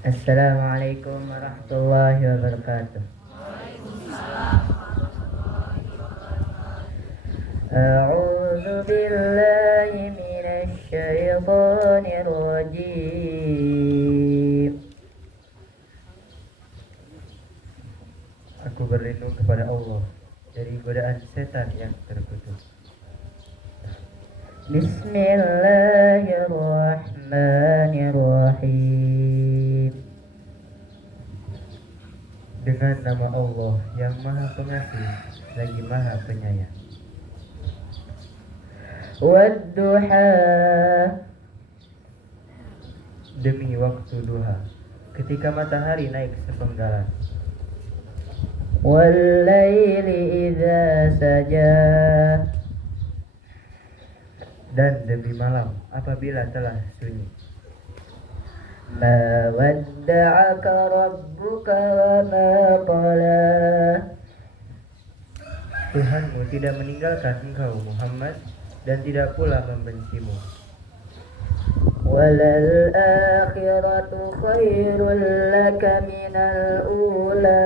Assalamualaikum warahmatullahi wabarakatuh. A'udzu billahi minasy syaithanir rajim. Aku berlindung kepada Allah dari godaan setan yang terkutuk. Bismillahirrahmanirrahim. Dengan nama Allah yang Maha Pengasih lagi Maha Penyayang. Wadduha, demi waktu duha, ketika matahari naik sepenggalan. Wallaili idza saja, dan demi malam apabila telah sunyi. Ma wadda'aka rabbuka wa ma qala, Tuhanmu tidak meninggalkan engkau Muhammad dan tidak pula membencimu. Walal akhiratu khairul laka minal ula,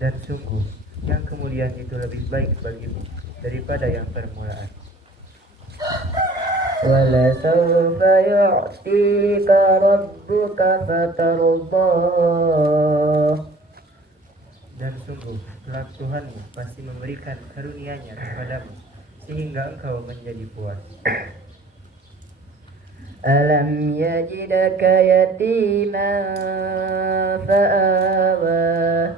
dan sungguh yang kemudian itu lebih baik bagimu daripada yang permulaan. Wala sawfa yu'tika rabbuka fatarda, dan sungguh kelak Tuhanmu pasti memberikan karunia-Nya kepadamu sehingga engkau menjadi puas. Alam yajidaka yatiman fa'awa,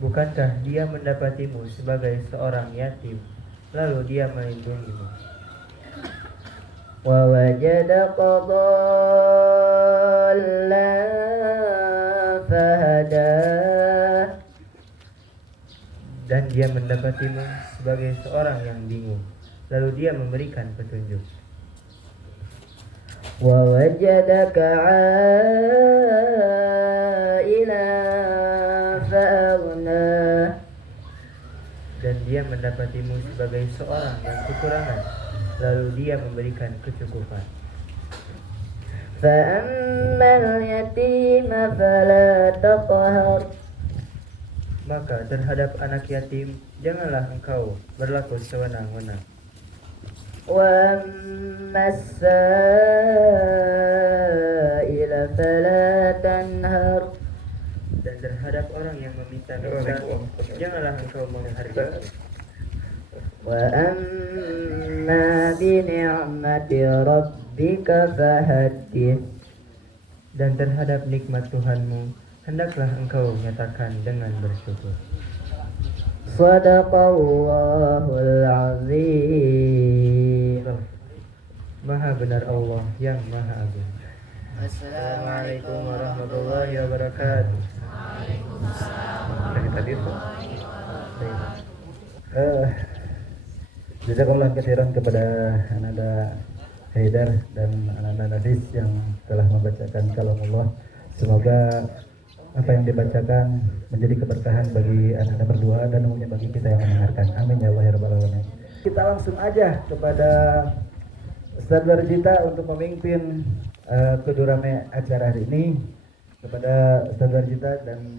bukankah dia mendapatimu sebagai seorang yatim lalu dia melindungimu. Wa wajadaka dhallan fahada, dan dia mendapatimu sebagai seorang yang bingung lalu dia memberikan petunjuk. Wa wajadaka 'ailan fa'aghna, dan dia mendapatimu sebagai seorang yang kekurangan lalu dia memberikan kecukupan. Fa'ammal yatima fala taqhar, maka terhadap anak yatim janganlah engkau berlaku sewenang-wenang. Wa ammas sa'ila fala tanhar, dan terhadap orang yang meminta janganlah engkau menghargai. Wa amma bi ni'mati rabbika fahaddits, dan terhadap nikmat Tuhanmu hendaklah engkau nyatakan dengan bersyukur. Shadaqallahul azim. Maha benar Allah yang Maha Agung. Assalamualaikum warahmatullahi wabarakatuh. Jazakallah khairan kepada Ananda Haidar dan Ananda Nafis yang telah membacakan kalam Allah. Semoga apa yang dibacakan menjadi keberkahan bagi Ananda berdua dan umumnya bagi kita yang mendengarkan. Amin ya Allah ya rabbal alamin. Kita langsung aja kepada Ustaz Warjita untuk memimpin kedurame acara hari ini. Kepada Ustaz Warjita dan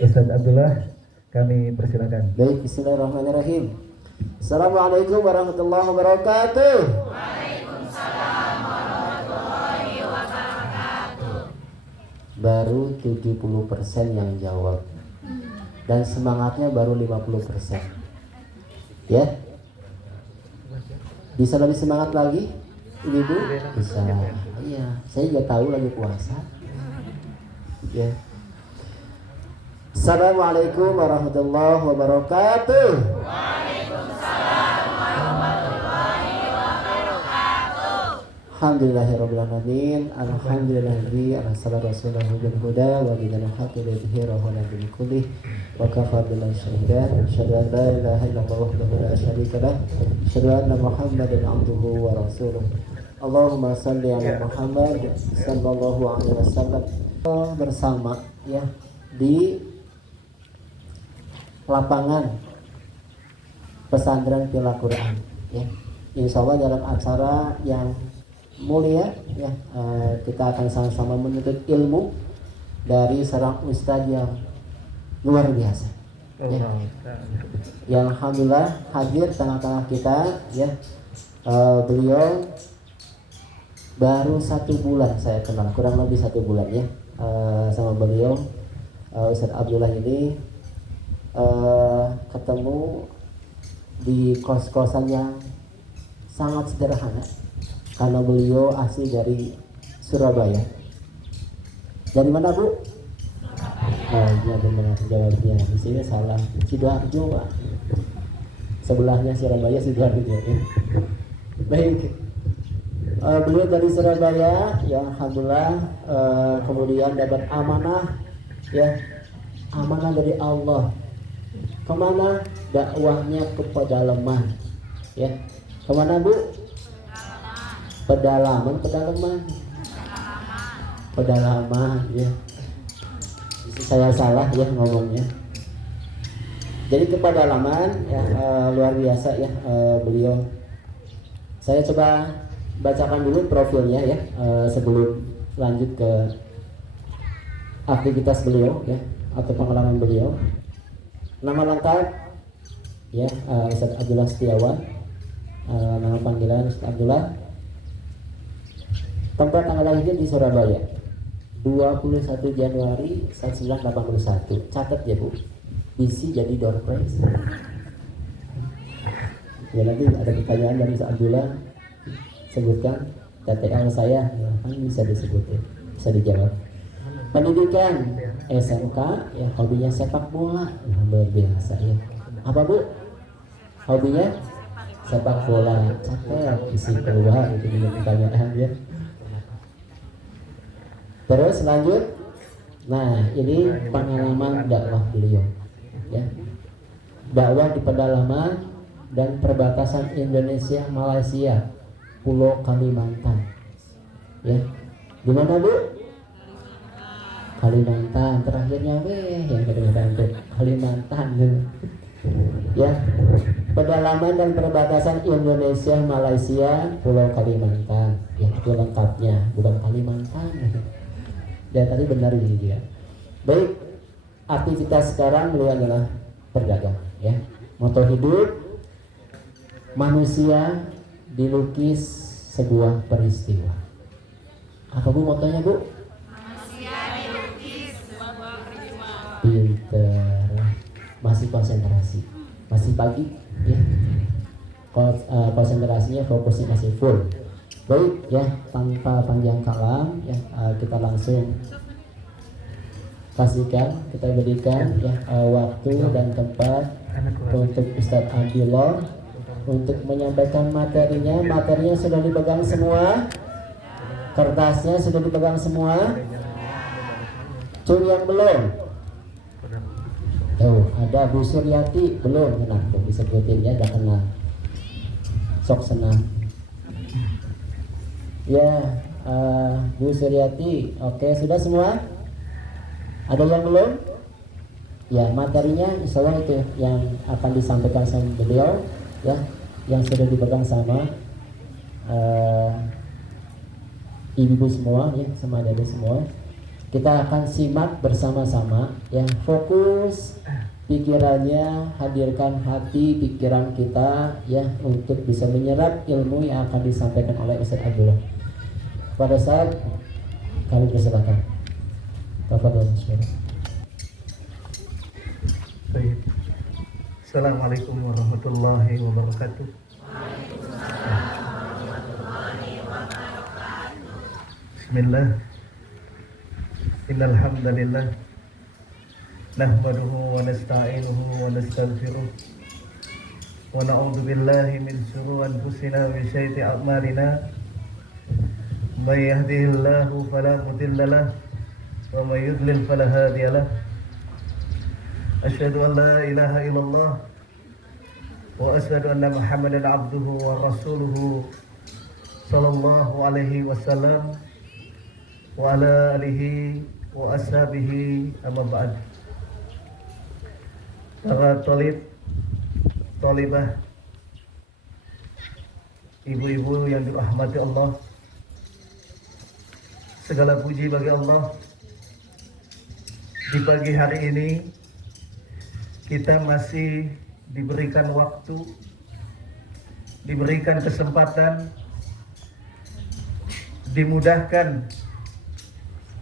Ustaz Abdullah kami persilakan. Baik, bismillahirrahmanirrahim. Assalamualaikum warahmatullahi wabarakatuh. Waalaikumsalam warahmatullahi wabarakatuh. Baru 70% yang jawab. Dan semangatnya baru 50%. Ya. Bisa lebih semangat lagi? Ibu? Bisa. Iya, saya juga tahu lagi puasa. Ya. Assalamualaikum warahmatullahi wabarakatuh. Waalaikumsalam warahmatullahi wabarakatuh. Alhamdulillahirabbil alamin. Alhamdulillahilladzi arsala rasulahu bil huda wa dinil haqqi liyudhhirahu 'ala dini kullih wa kafa billahi shahida. Asyhadu an la ilaha illallah wahdahu la syarika lah. Asyhadu anna Muhammadan 'abduhu wa rasuluh. Allahumma shalli 'ala Muhammad sallallahu alaihi wasallam. Bersama ya di lapangan pesantren Pila Quran ya. Insya Allah dalam acara yang mulia ya, kita akan sama-sama menuntut ilmu dari seorang ustadz yang luar biasa ya, yang alhamdulillah hadir tengah-tengah kita ya. Beliau baru 1 bulan saya kenal, kurang lebih 1 bulan ya, sama beliau. Ustadz Abdullah ini ketemu di kos-kosan yang sangat sederhana karena beliau asli dari Surabaya. Dari mana Bu? Iya benar jawabnya. Di sini salah, Sidoarjo Pak. Sebelahnya Surabaya, Sidoarjo. Baik, beliau dari Surabaya ya, alhamdulillah kemudian dapat amanah ya, amanah dari Allah. Kemana? Dakwahnya ke pedalaman ya. Kemana Bu? Pedalaman ya. Saya salah ya ngomongnya. Jadi ke pedalaman ya, luar biasa ya beliau. Saya coba bacakan dulu profilnya ya, sebelum lanjut ke aktivitas beliau ya, atau pengalaman beliau. Nama lengkap ya, Ustadz Abdullah Setiawan, nama panggilan Ustadz Abdullah. Tempat tanggal lahirnya di Surabaya, 21 Januari 1981. Catat ya Bu, isi jadi door prize. Ya nanti ada pertanyaan dari Ustadz Abdullah, sebutkan TTL saya, ya, kan bisa disebutin, bisa dijawab. Pendidikan SMK ya, hobinya sepak bola, luar biasa ya. Apa Bu? Hobinya sepak bola. Catat isi keluar itu juga pertanyaan ya. Terus lanjut. Nah ini pengalaman dakwah beliau ya, dakwah di pedalaman dan perbatasan Indonesia Malaysia, Pulau Kalimantan ya. Di mana Bu? Kalimantan. Terakhirnya yang kedengaran tuh Kalimantan ya. Pedalaman dan perbatasan Indonesia Malaysia, Pulau Kalimantan ya, itu lengkapnya, bukan Kalimantan ya, tadi benar ini dia. Baik, aktivitas sekarang beliau adalah berdagang ya. Moto hidup, manusia dilukis sebuah peristiwa. Apa Bu motonya Bu? Manusia dilukis sebuah peristiwa. Pinter, masih konsentrasi, masih pagi ya. Konsentrasinya, fokusnya masih full. Baik ya, tanpa panjang kalam ya, kita langsung pastikan, kita berikan ya waktu dan tempat untuk Ustadz Abdullah untuk menyampaikan materinya. Materinya sudah dipegang semua, kertasnya sudah dipegang semua. Curi yang belum? Tuh ada Bu Suryati belum, nah tuh disebutin ya, udah kenal. Sok senang. Ya, Bu Suryati, oke sudah semua? Ada yang belum? Ya, materinya insya Allah itu yang akan disampaikan sama beliau ya, yang sudah dipegang sama ibu-ibu semua ya, sama adik-adik semua. Kita akan simak bersama-sama ya, fokus pikirannya, hadirkan hati pikiran kita ya untuk bisa menyerap ilmu yang akan disampaikan oleh Ustadz Abdullah. Pada saat kami persilakan. Tafadhol. Baik. Assalamualaikum warahmatullahi wabarakatuh. Bismillah. Innal hamdalillah nahmaduhu wa nasta'inuhu wa nastaghfiruh wa na'udzu billahi min shururi anfusina wa min sayyiati a'malina. May yahdihillahu fala mudilla lahu wa may yudlil fala hadiya lahu. Asyhadu an la ilaha illallah wa asyhadu anna Muhammadan abduhu wa rasuluhu sallallahu alaihi wasallam wa ala alihi wa ashabihi amma ba'd. Para talib, talibah ibu-ibu yang dirahmati Allah, segala puji bagi Allah. Di pagi hari ini kita masih diberikan waktu, diberikan kesempatan, dimudahkan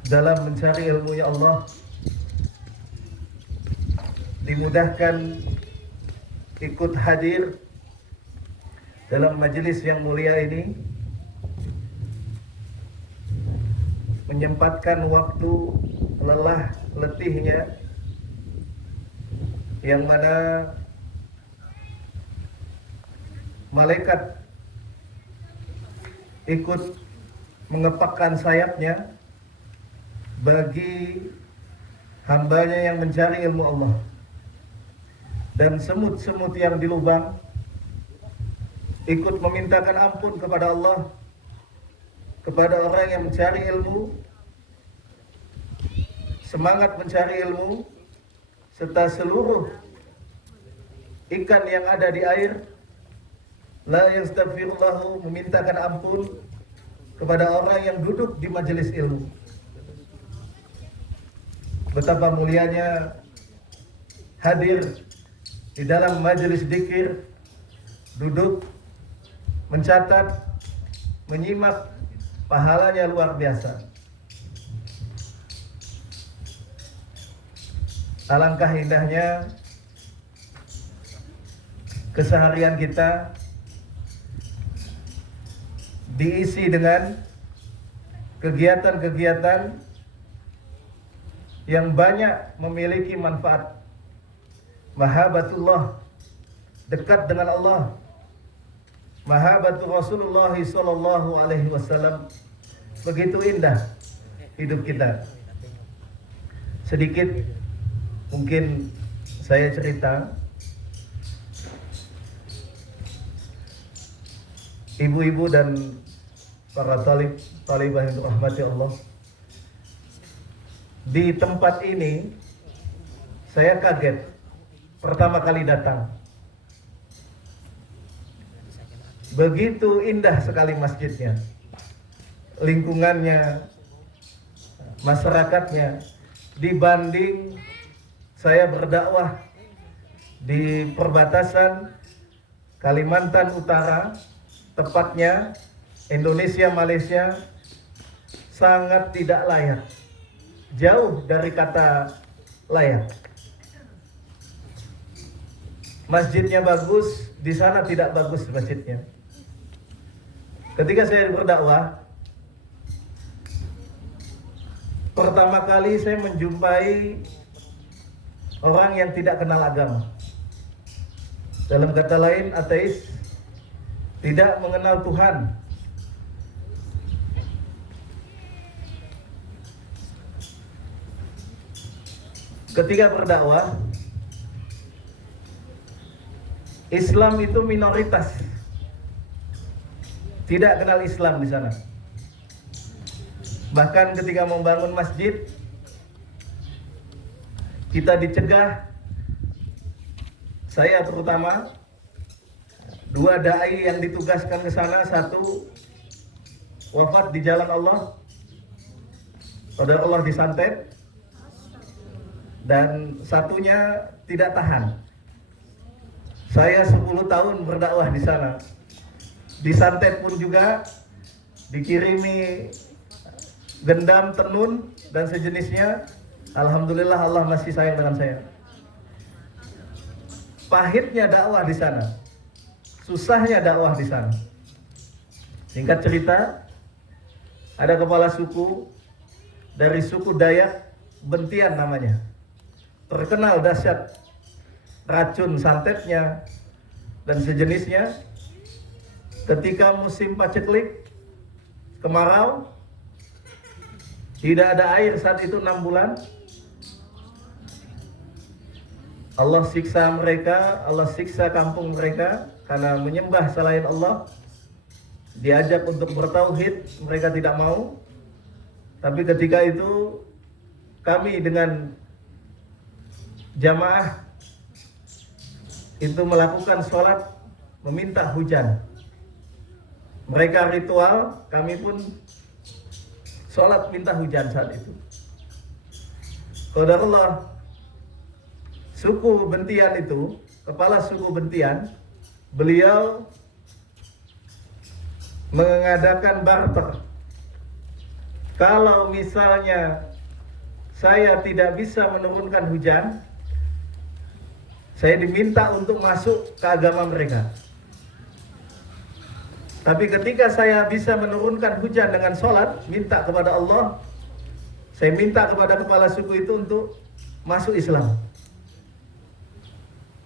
dalam mencari ilmunya Allah, dimudahkan ikut hadir dalam majelis yang mulia ini, menyempatkan waktu lelah letihnya, yang mana malaikat ikut mengepakkan sayapnya bagi hambanya yang mencari ilmu Allah. Dan semut-semut yang di lubang ikut memintakan ampun kepada Allah, kepada orang yang mencari ilmu, semangat mencari ilmu, serta seluruh ikan yang ada di air, la yastaghfirullahu, memintakan ampun kepada orang yang duduk di majelis ilmu. Betapa mulianya hadir di dalam majelis zikir, duduk, mencatat, menyimak, pahalanya luar biasa. Alangkah indahnya keseharian kita diisi dengan kegiatan-kegiatan yang banyak memiliki manfaat. Mahabbatullah, dekat dengan Allah. Mahabbatu Rasulullah sallallahu alaihi wasallam, begitu indah hidup kita. Sedikit mungkin saya cerita, ibu-ibu dan para talibah yang dirahmati Allah. Di tempat ini saya kaget pertama kali datang. Begitu indah sekali masjidnya, lingkungannya, masyarakatnya, dibanding saya berdakwah di perbatasan Kalimantan Utara, tepatnya Indonesia Malaysia, sangat tidak layak. Jauh dari kata layak. Masjidnya bagus, di sana tidak bagus masjidnya. Ketika saya berdakwah, pertama kali saya menjumpai orang yang tidak kenal agama. Dalam kata lain, ateis, tidak mengenal Tuhan. Ketika berdakwah, Islam itu minoritas, tidak kenal Islam di sana. Bahkan ketika membangun masjid, kita dicegah, saya terutama, 2 dai yang ditugaskan ke sana, 1 wafat di jalan Allah, saudara Allah disantet, dan 1-nya tidak tahan. Saya 10 tahun berdakwah di sana. Disantet pun juga, dikirimi gendam, tenun, dan sejenisnya. Alhamdulillah Allah masih sayang dengan saya. Pahitnya dakwah di sana, susahnya dakwah di sana. Singkat cerita, ada kepala suku dari suku Dayak, Bentian namanya, terkenal dahsyat racun santetnya dan sejenisnya. Ketika musim paceklik, kemarau, tidak ada air saat itu 6 bulan, Allah siksa mereka, Allah siksa kampung mereka karena menyembah selain Allah. Diajak untuk bertauhid, mereka tidak mau. Tapi ketika itu kami dengan jamaah itu melakukan sholat meminta hujan. mereka ritual, kami pun sholat minta hujan saat itu. Qadarullah, suku Bentian itu, kepala suku Bentian, beliau mengadakan barter. Kalau misalnya saya tidak bisa menurunkan hujan, saya diminta untuk masuk ke agama mereka. Tapi ketika saya bisa menurunkan hujan dengan sholat, minta kepada Allah, saya minta kepada kepala suku itu untuk masuk Islam.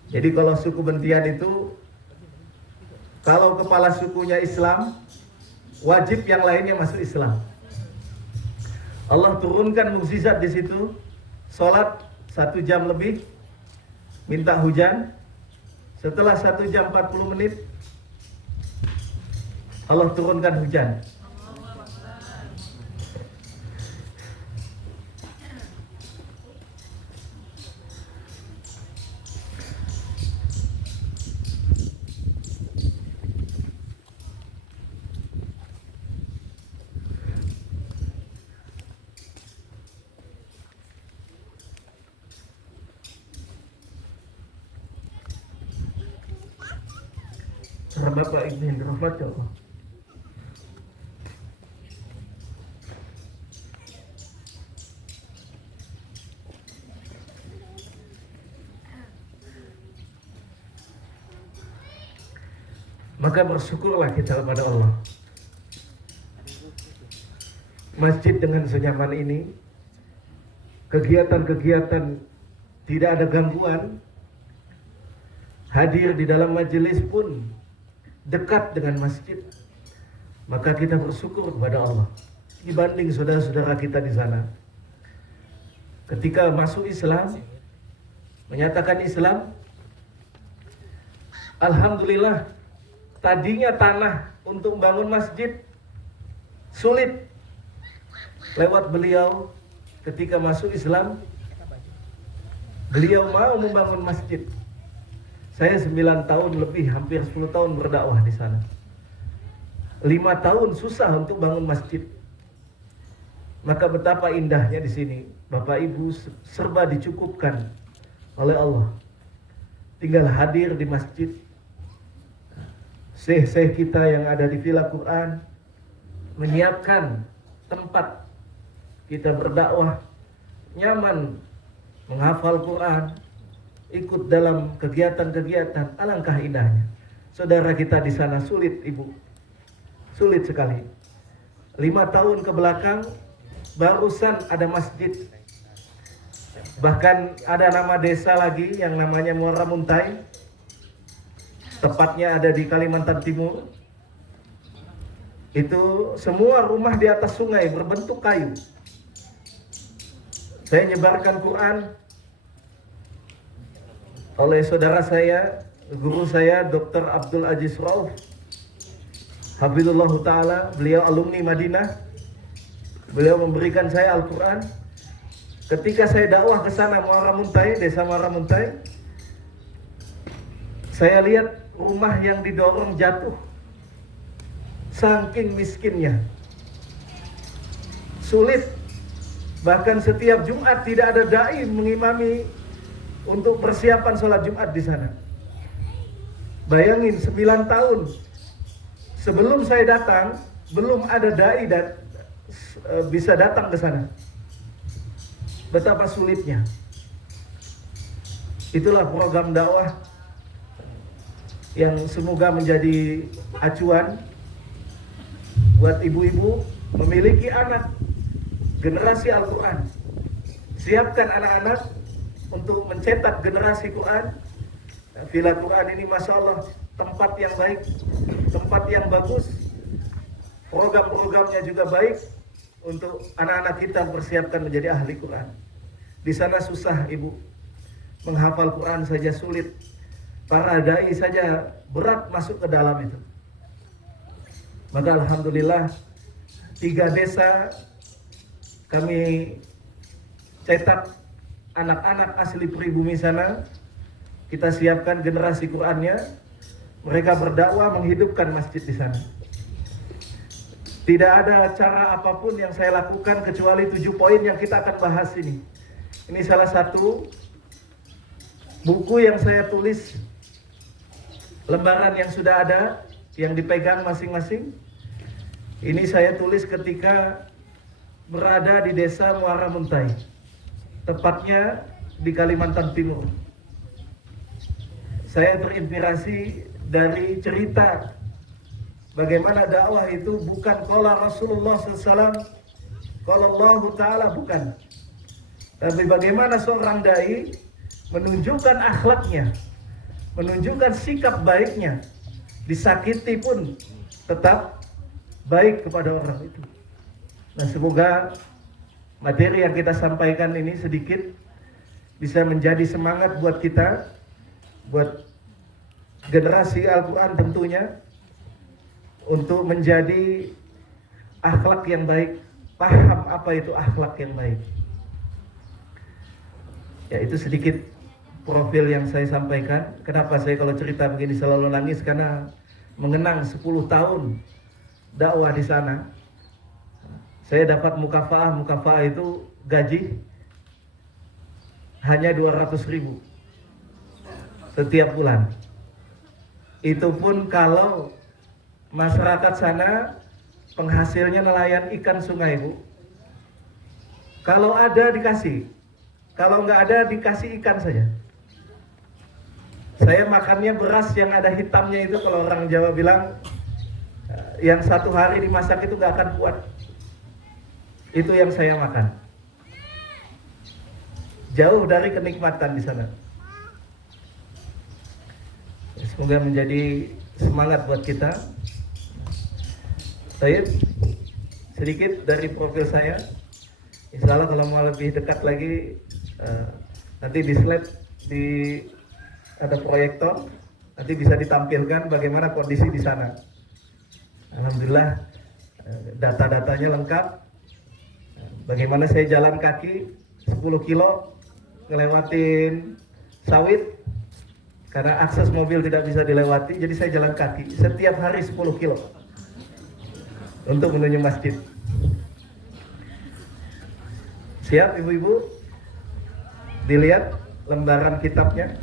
Jadi kalau suku Bentian itu, kalau kepala sukunya Islam, wajib yang lainnya masuk Islam. Allah turunkan mukjizat di situ, sholat 1 jam lebih, minta hujan. Setelah 1 jam 40 menit, Allah turunkan hujan. Bapak Ibu yang dirahmati Allah. Maka bersyukurlah kita kepada Allah. Masjid dengan senyaman ini, kegiatan-kegiatan tidak ada gangguan, hadir di dalam majelis pun dekat dengan masjid, maka kita bersyukur kepada Allah dibanding saudara-saudara kita di sana. Ketika masuk Islam, menyatakan Islam, alhamdulillah, tadinya tanah untuk membangun masjid sulit. Lewat beliau, ketika masuk Islam, beliau mau membangun masjid. Saya 9 tahun lebih, hampir 10 tahun berdakwah di sana. 5 tahun susah untuk bangun masjid. Maka betapa indahnya di sini. Bapak Ibu serba dicukupkan oleh Allah. Tinggal hadir di masjid. Syekh-syekh kita yang ada di Villa Quran menyiapkan tempat kita berdakwah, nyaman menghafal Quran, ikut dalam kegiatan-kegiatan, alangkah indahnya. Saudara kita di sana sulit, Ibu, sulit sekali. 5 tahun ke belakang barusan ada masjid, bahkan ada nama desa lagi yang namanya Muara Muntai, tepatnya ada di Kalimantan Timur. Itu semua rumah di atas sungai berbentuk kayu. Saya nyebarkan Quran oleh saudara saya, guru saya, Dr. Abdul Aziz Rauf, Hafizullah Ta'ala. Beliau alumni Madinah. Beliau memberikan saya Al-Quran. Ketika saya dakwah ke sana, Muara Muntai, desa Muara Muntai, saya lihat rumah yang didorong jatuh, saking miskinnya, sulit. Bahkan setiap Jumat tidak ada dai mengimami untuk persiapan sholat Jumat di sana. Bayangin, 9 tahun sebelum saya datang, belum ada dai dan bisa datang ke sana. Betapa sulitnya. Itulah program dakwah yang semoga menjadi acuan buat ibu-ibu memiliki anak generasi Al-Quran. Siapkan anak-anak untuk mencetak generasi Quran. Villa Quran ini Masya Allah tempat yang baik, tempat yang bagus. Program-programnya juga baik untuk anak-anak kita persiapkan menjadi ahli Quran. Di sana susah, Ibu. Menghafal Quran saja sulit. Para dai saja berat masuk ke dalam itu. Maka alhamdulillah 3 desa kami cetak anak-anak asli pribumi sana. Kita siapkan generasi Qur'annya. Mereka berdakwah menghidupkan masjid di sana. Tidak ada cara apapun yang saya lakukan kecuali 7 poin yang kita akan bahas ini. Ini salah satu buku yang saya tulis, lembaran yang sudah ada, yang dipegang masing-masing. Ini saya tulis ketika berada di desa Muara Muntai, tepatnya di Kalimantan Timur. Saya terinspirasi dari cerita bagaimana dakwah itu bukan qala Rasulullah SAW, qala Allah Ta'ala, bukan. Tapi bagaimana seorang dai menunjukkan akhlaknya, menunjukkan sikap baiknya, disakiti pun tetap baik kepada orang itu. Nah, semoga materi yang kita sampaikan ini sedikit bisa menjadi semangat buat kita, buat generasi Al-Quran tentunya, untuk menjadi akhlak yang baik, paham apa itu akhlak yang baik. Ya, itu sedikit profil yang saya sampaikan. Kenapa saya kalau cerita begini selalu nangis? Karena mengenang 10 tahun dakwah di sana. Saya dapat mukafaah itu gaji hanya 200.000 setiap bulan. Itu pun kalau masyarakat sana penghasilnya nelayan ikan sungai, Bu. Kalau ada dikasih, kalau nggak ada dikasih ikan saja. Saya makannya beras yang ada hitamnya itu, kalau orang Jawa bilang yang 1 hari dimasak itu nggak akan kuat. Itu yang saya makan. Jauh dari kenikmatan di sana. Semoga menjadi semangat buat kita. Saya sedikit dari profil saya. Insya Allah kalau mau lebih dekat lagi, nanti di slide ada proyektor, nanti bisa ditampilkan bagaimana kondisi di sana. Alhamdulillah data-datanya lengkap. Bagaimana saya jalan kaki 10 kilo ngelewatin sawit karena akses mobil tidak bisa dilewati, jadi saya jalan kaki setiap hari 10 kilo untuk menuju masjid. Siap ibu-ibu? Dilihat lembaran kitabnya.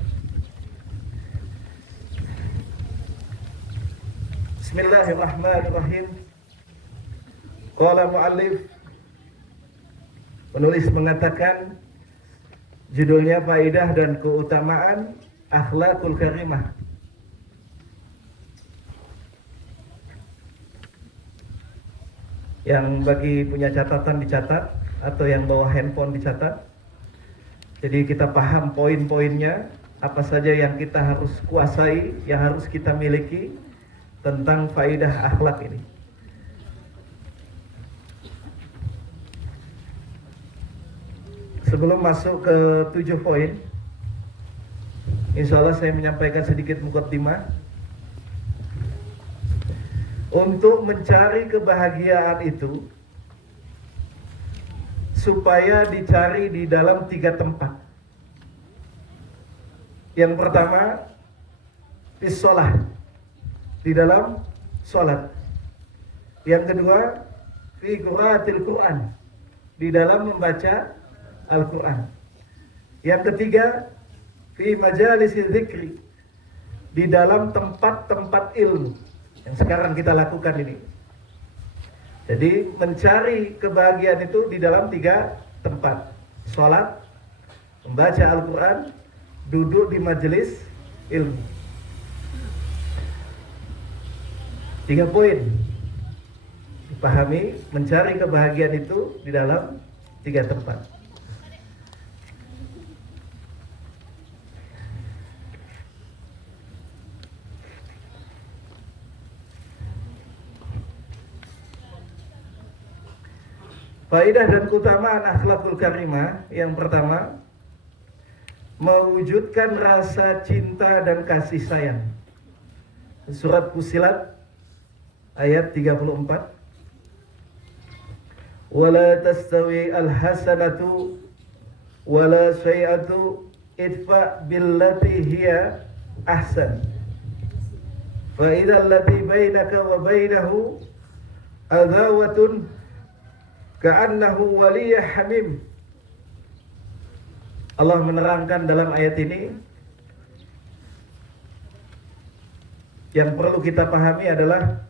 Bismillahirrahmanirrahim. Qala mu'allif, penulis mengatakan, judulnya Faidah dan Keutamaan Akhlakul Karimah. Yang bagi punya catatan dicatat, atau yang bawa handphone dicatat. Jadi kita paham poin-poinnya, apa saja yang kita harus kuasai, yang harus kita miliki tentang faidah akhlak ini. Sebelum masuk ke 7 poin, insya Allah saya menyampaikan sedikit muqaddimah. Untuk mencari kebahagiaan itu supaya dicari di dalam 3 tempat. Yang pertama, sholat, di dalam sholat. Yang kedua, fi qiraatil Quran, di dalam membaca Al-Quran. Yang ketiga, fi majalisi dzikri, di dalam tempat-tempat ilmu yang sekarang kita lakukan ini. Jadi mencari kebahagiaan itu di dalam 3 tempat: sholat, membaca Al-Quran, duduk di majelis ilmu. 3 poin dipahami, mencari kebahagiaan itu di dalam 3 tempat. Faidah dan keutamaan akhlakul karimah. Yang pertama, mewujudkan rasa cinta dan kasih sayang. Surat Fussilat ayat 34. Wala tastawi al-hasanatu wala sayyi'atu idfa billati hiya ahsan. Fa idza allati bainaka wa bainahu adawatun ka'annahu waliyah hamim. Allah menerangkan dalam ayat ini, yang perlu kita pahami adalah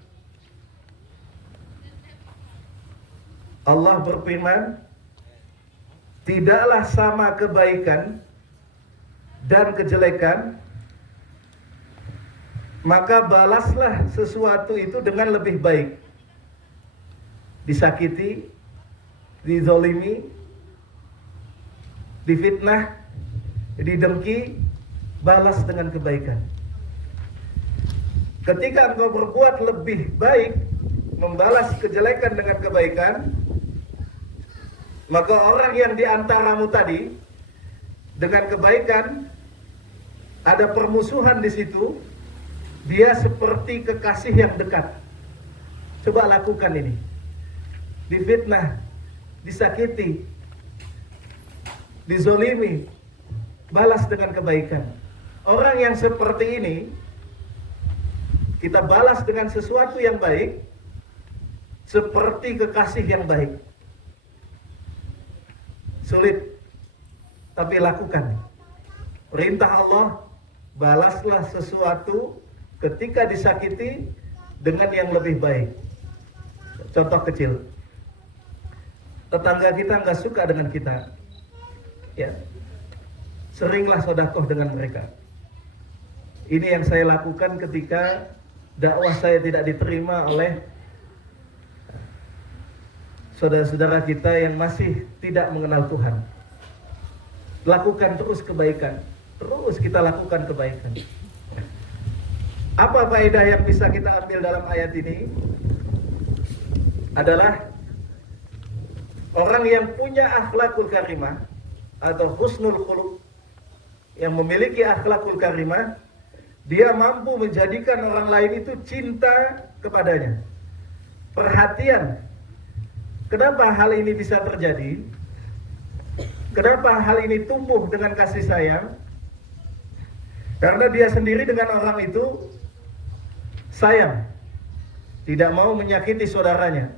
Allah berfirman, tidaklah sama kebaikan dan kejelekan, maka balaslah sesuatu itu dengan lebih baik. Disakiti, dizolimi, difitnah, didengki, balas dengan kebaikan. Ketika engkau berbuat lebih baik, membalas kejelekan dengan kebaikan, maka orang yang diantaramu tadi dengan kebaikan ada permusuhan di situ, dia seperti kekasih yang dekat. Coba lakukan ini. Difitnah, disakiti, dizolimi, balas dengan kebaikan. Orang yang seperti ini kita balas dengan sesuatu yang baik, seperti kekasih yang baik. Sulit, tapi lakukan. Perintah Allah, balaslah sesuatu ketika disakiti dengan yang lebih baik. Contoh kecil, tetangga kita nggak suka dengan kita, ya, seringlah sedekah dengan mereka. Ini yang saya lakukan ketika dakwah saya tidak diterima oleh saudara-saudara kita yang masih tidak mengenal Tuhan. Lakukan terus kebaikan, terus kita lakukan kebaikan. Apa faedah yang bisa kita ambil dalam ayat ini? Adalah orang yang punya akhlakul karimah atau husnul khuluq, yang memiliki akhlakul karimah, dia mampu menjadikan orang lain itu cinta kepadanya, perhatian. Kenapa hal ini bisa terjadi? Kenapa hal ini tumbuh dengan kasih sayang? Karena dia sendiri dengan orang itu sayang, tidak mau menyakiti saudaranya.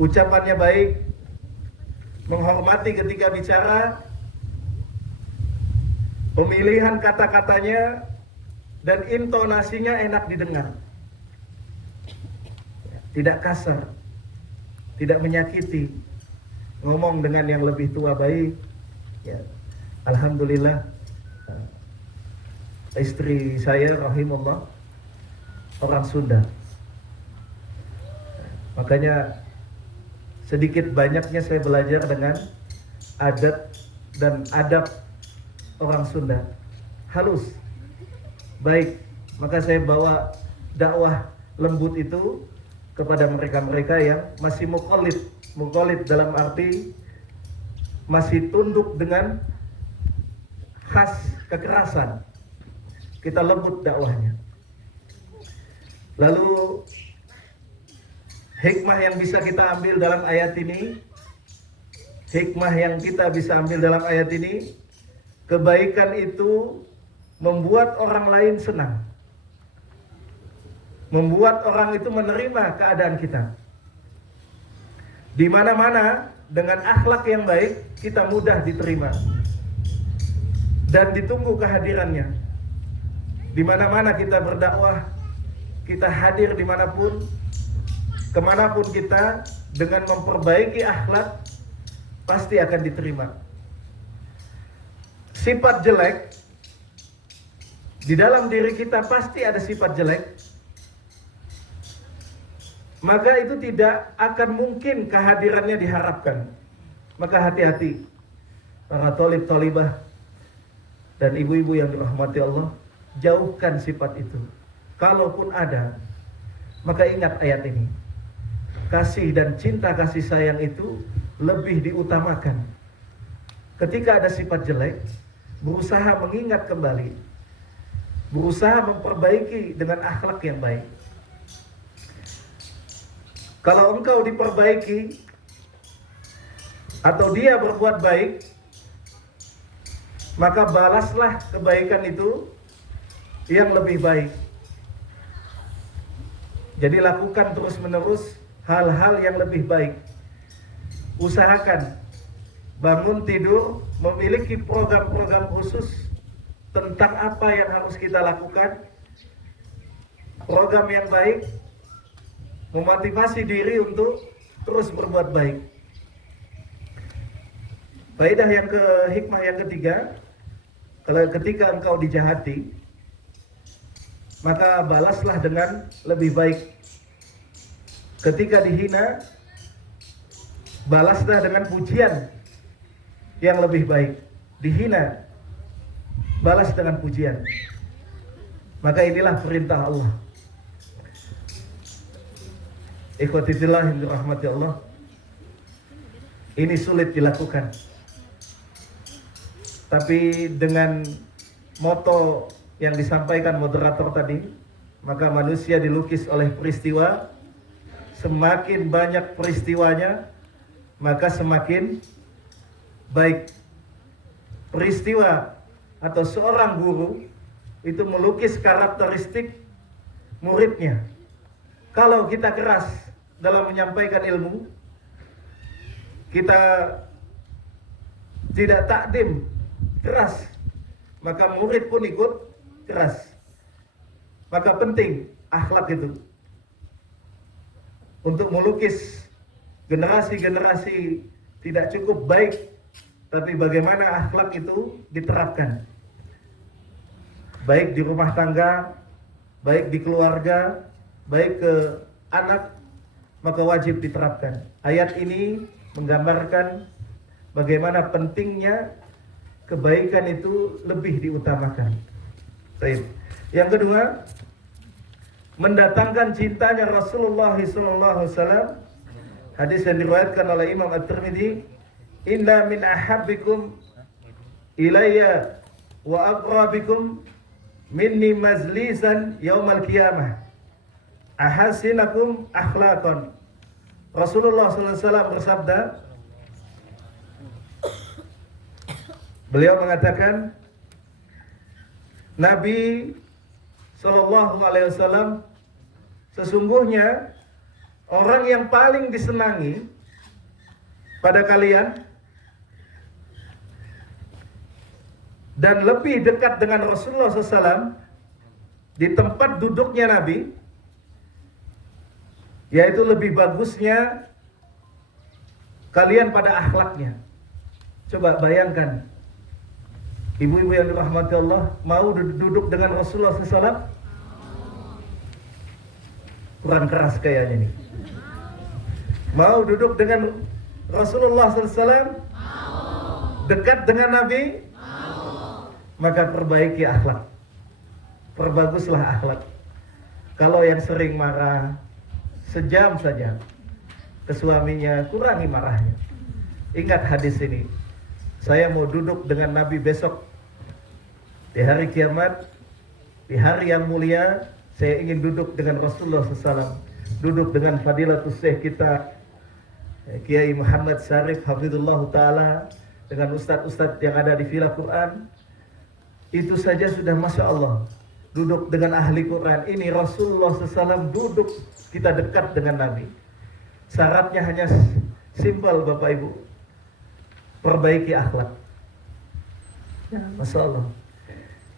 Ucapannya baik, menghormati ketika bicara, pemilihan kata-katanya dan intonasinya enak didengar. Tidak kasar, tidak menyakiti, ngomong dengan yang lebih tua baik. Ya, alhamdulillah, istri saya rahimullah orang Sunda. Makanya sedikit banyaknya saya belajar dengan adat dan adab orang Sunda. Halus, baik. Maka saya bawa dakwah lembut itu kepada mereka-mereka yang masih muqallid dalam arti masih tunduk dengan khas kekerasan. Kita lembut dakwahnya. Lalu hikmah yang bisa kita ambil dalam ayat ini, kebaikan itu membuat orang lain senang, membuat orang itu menerima keadaan kita. Di mana-mana dengan akhlak yang baik kita mudah diterima dan ditunggu kehadirannya. Di mana-mana kita berdakwah, kita hadir dimanapun, kemanapun kita, dengan memperbaiki akhlak pasti akan diterima. Sifat jelek, di dalam diri kita pasti ada sifat jelek, maka itu tidak akan mungkin kehadirannya diharapkan. Maka hati-hati para thalib-thalibah dan ibu-ibu yang dirahmati Allah, jauhkan sifat itu. Kalaupun ada, maka ingat ayat ini. Kasih dan cinta kasih sayang itu lebih diutamakan. Ketika ada sifat jelek, berusaha mengingat kembali, berusaha memperbaiki dengan akhlak yang baik. Kalau engkau diperbaiki atau dia berbuat baik, maka balaslah kebaikan itu yang lebih baik. Jadi lakukan terus-menerus hal-hal yang lebih baik. Usahakan bangun tidur memiliki program-program khusus tentang apa yang harus kita lakukan. Program yang baik memotivasi diri untuk terus berbuat baik. Faedah hikmah yang ketiga, kalau ketika engkau dijahati, maka balaslah dengan lebih baik. Ketika dihina, balaslah dengan pujian yang lebih baik. Dihina, balas dengan pujian. Maka inilah perintah Allah. Ikhwati fillah yang dirahmati Allah, ini sulit dilakukan. Tapi dengan moto yang disampaikan moderator tadi, maka manusia dilukis oleh peristiwa. Semakin banyak peristiwanya, maka semakin baik. Peristiwa atau seorang guru itu melukis karakteristik muridnya. Kalau kita keras dalam menyampaikan ilmu, kita tidak takdim, keras, maka murid pun ikut keras. Maka penting akhlak itu untuk melukis generasi-generasi tidak cukup baik, tapi bagaimana akhlak itu diterapkan, baik di rumah tangga, baik di keluarga, baik ke anak, maka wajib diterapkan. Ayat ini menggambarkan bagaimana pentingnya kebaikan itu lebih diutamakan. Baik. Yang kedua, mendatangkan cintanya Rasulullah SAW. Hadis yang diriwayatkan oleh Imam At-Tirmidzi, "Inna min ahabbikum ilayya wa aqrabikum minni majlisan yaumal qiyamah ahasinakum akhlaqan." Rasulullah SAW bersabda, beliau mengatakan, Nabi SAW, sesungguhnya orang yang paling disenangi pada kalian dan lebih dekat dengan Rasulullah SAW di tempat duduknya Nabi, yaitu lebih bagusnya kalian pada akhlaknya. Coba bayangkan, ibu-ibu yang dirahmati Allah, mau duduk dengan Rasulullah SAW? Kurang keras kayaknya nih. Mau duduk dengan Rasulullah SAW? Dekat dengan Nabi? Maka perbaiki akhlak, perbaguslah akhlak. Kalau yang sering marah, sejam saja ke suaminya, kurangi marahnya. Ingat hadis ini, saya mau duduk dengan Nabi besok di hari kiamat, di hari yang mulia. Saya ingin duduk dengan Rasulullah SAW, duduk dengan Fadilatus Syekh kita Kiai Muhammad Syarif Hafizullah Ta'ala, dengan ustadz-ustadz yang ada di Villa Quran. Itu saja sudah Masya Allah. Duduk dengan ahli Quran. Ini Rasulullah SAW duduk, kita dekat dengan Nabi. Syaratnya hanya simpel Bapak Ibu, perbaiki akhlak. Ya, Masya Allah.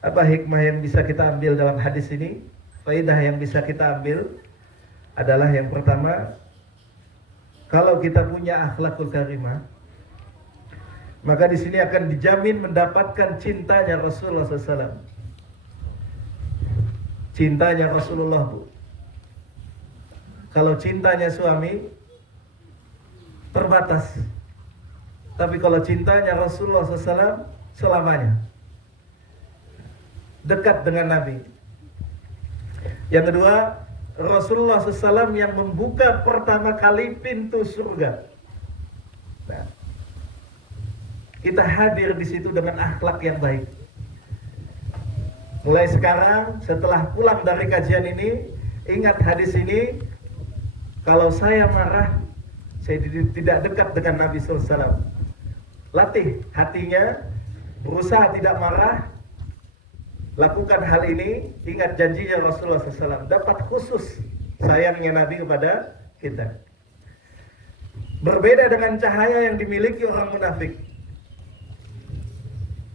Apa hikmah yang bisa kita ambil dalam hadis ini? Faedah yang bisa kita ambil adalah yang pertama, kalau kita punya akhlakul karimah, maka di sini akan dijamin mendapatkan cintanya Rasulullah SAW. Cintanya Rasulullah, Bu. Kalau cintanya suami terbatas, tapi kalau cintanya Rasulullah SAW selamanya, dekat dengan Nabi. Yang kedua, Rasulullah SAW yang membuka pertama kali pintu surga. Nah, kita hadir di situ dengan akhlak yang baik. Mulai sekarang, setelah pulang dari kajian ini, ingat hadis ini. Kalau saya marah, saya tidak dekat dengan Nabi SAW. Latih hatinya, berusaha tidak marah. Lakukan hal ini, ingat janjinya Rasulullah SAW. Dapat khusus sayangnya Nabi kepada kita. Berbeda dengan cahaya yang dimiliki orang munafik.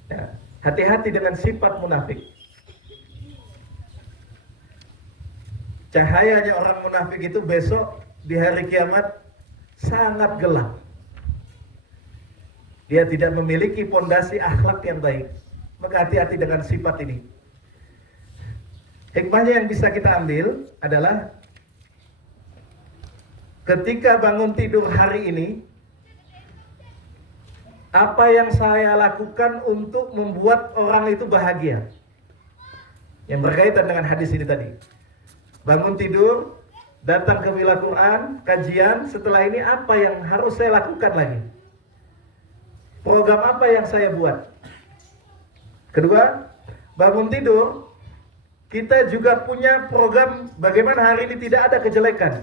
Ya, hati-hati dengan sifat munafik. Cahayanya orang munafik itu besok di hari kiamat sangat gelap. Dia tidak memiliki pondasi akhlak yang baik. Maka hati-hati dengan sifat ini. Hikmahnya yang bisa kita ambil adalah ketika bangun tidur hari ini, apa yang saya lakukan untuk membuat orang itu bahagia? Yang berkaitan dengan hadis ini tadi. Bangun tidur, datang ke Villa Quran, kajian, setelah ini apa yang harus saya lakukan lagi? Program apa yang saya buat? Kedua, bangun tidur, kita juga punya program bagaimana hari ini tidak ada kejelekan.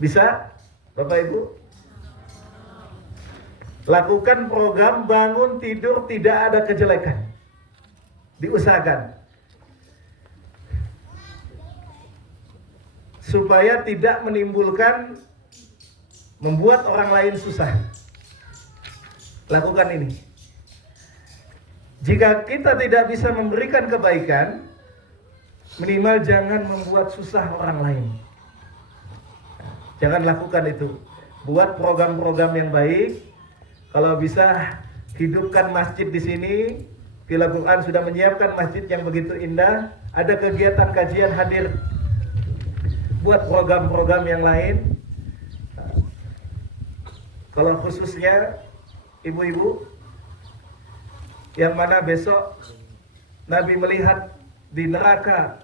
Bisa, Bapak Ibu? Lakukan program bangun tidur tidak ada kejelekan. Diusahakan. Supaya tidak menimbulkan, membuat orang lain susah. Lakukan ini. Jika kita tidak bisa memberikan kebaikan, minimal jangan membuat susah orang lain. Jangan lakukan itu. Buat program-program yang baik. Kalau bisa hidupkan masjid di sini. Villa Quran sudah menyiapkan masjid yang begitu indah. Ada kegiatan kajian hadir. Buat program-program yang lain. Kalau khususnya ibu-ibu yang mana besok Nabi melihat di neraka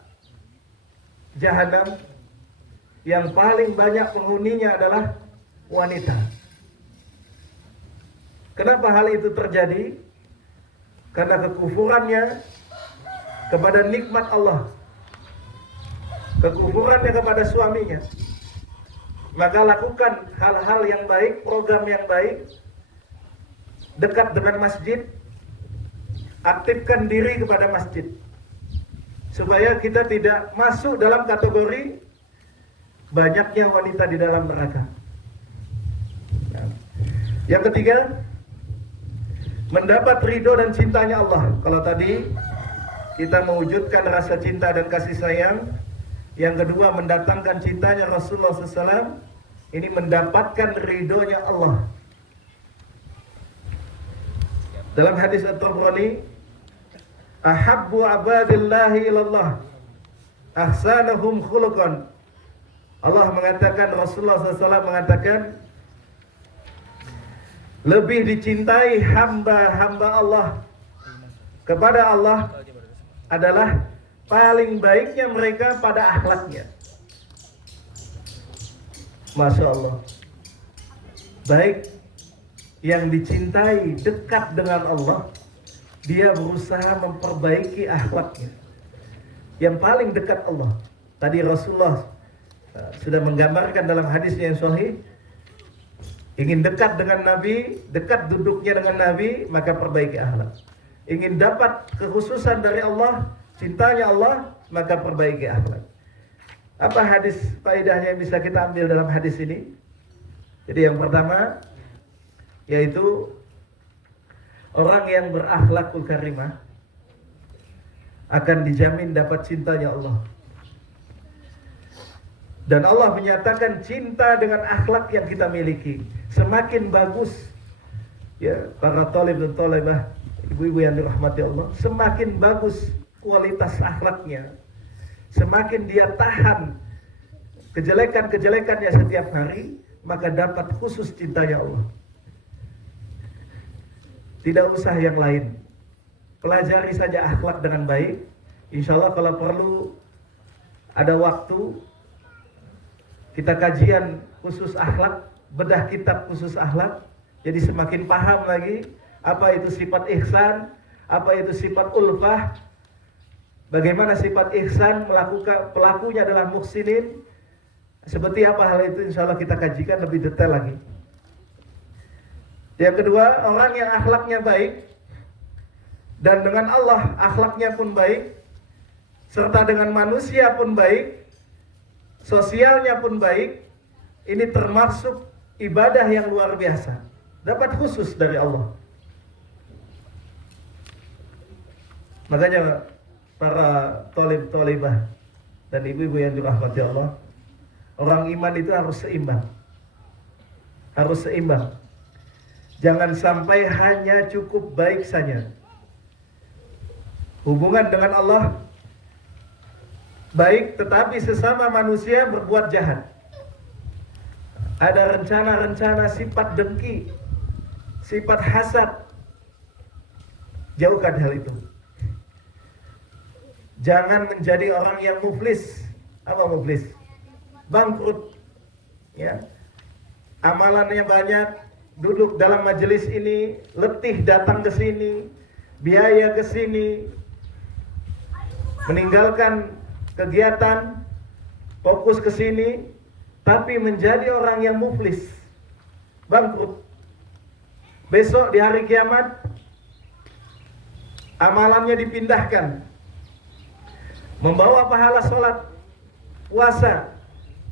Jahanam yang paling banyak penghuninya adalah wanita. Kenapa hal itu terjadi? Karena kekufurannya kepada nikmat Allah, kekufurannya kepada suaminya. Maka lakukan hal-hal yang baik, program yang baik, dekat dengan masjid, aktifkan diri kepada masjid, supaya kita tidak masuk dalam kategori banyaknya wanita di dalam neraka. Yang ketiga, mendapat ridho dan cintanya Allah. Kalau tadi kita mewujudkan rasa cinta dan kasih sayang, yang kedua mendatangkan cintanya Rasulullah SAW, ini mendapatkan ridhonya Allah. Dalam hadis At-Tabrani, ahabbu abadillahi ilallah ahsanahum khuluqan. Allah mengatakan, Rasulullah SAW mengatakan, lebih dicintai hamba-hamba Allah kepada Allah adalah paling baiknya mereka pada akhlaknya. Masya Allah. Baik yang dicintai dekat dengan Allah, dia berusaha memperbaiki akhlaknya. Yang paling dekat Allah. Tadi Rasulullah sudah menggambarkan dalam hadisnya yang sahih, ingin dekat dengan Nabi, dekat duduknya dengan Nabi, maka perbaiki akhlak. Ingin dapat kekhususan dari Allah, cintanya Allah, maka perbaiki akhlak. Apa hadis faedahnya yang bisa kita ambil dalam hadis ini? Jadi yang pertama, yaitu orang yang berakhlakul karimah akan dijamin dapat cintanya Allah. Dan Allah menyatakan cinta dengan akhlak yang kita miliki. Semakin bagus, ya para talib dan talibah, ibu-ibu yang dirahmati Allah, semakin bagus kualitas akhlaknya, semakin dia tahan kejelekan-kejelekannya setiap hari, maka dapat khusus cintanya Allah. Tidak usah yang lain. Pelajari saja akhlak dengan baik. Insya Allah kalau perlu ada waktu, kita kajian khusus akhlak, bedah kitab khusus akhlak, jadi semakin paham lagi apa itu sifat ihsan, apa itu sifat ulfah, bagaimana sifat ihsan melakukan pelakunya adalah muhsinin, seperti apa hal itu insya Allah kita kajikan lebih detail lagi. Yang kedua, orang yang akhlaknya baik dan dengan Allah akhlaknya pun baik, serta dengan manusia pun baik, sosialnya pun baik, ini termasuk ibadah yang luar biasa, dapat khusus dari Allah. Makanya para tolib-tolibah dan ibu-ibu yang dirahmati Allah, orang iman itu harus seimbang. Harus seimbang. Jangan sampai hanya cukup baik saja. Hubungan dengan Allah baik, tetapi sesama manusia berbuat jahat. Ada rencana-rencana sifat dengki, sifat hasad. Jauhkan hal itu. Jangan menjadi orang yang muflis. Apa muflis? Bangkrut. Ya. Amalannya banyak, duduk dalam majelis ini, letih datang ke sini, biaya ke sini, meninggalkan kegiatan, fokus ke sini, tapi menjadi orang yang muflis, bangkrut. Besok di hari kiamat, amalannya dipindahkan, membawa pahala sholat, puasa,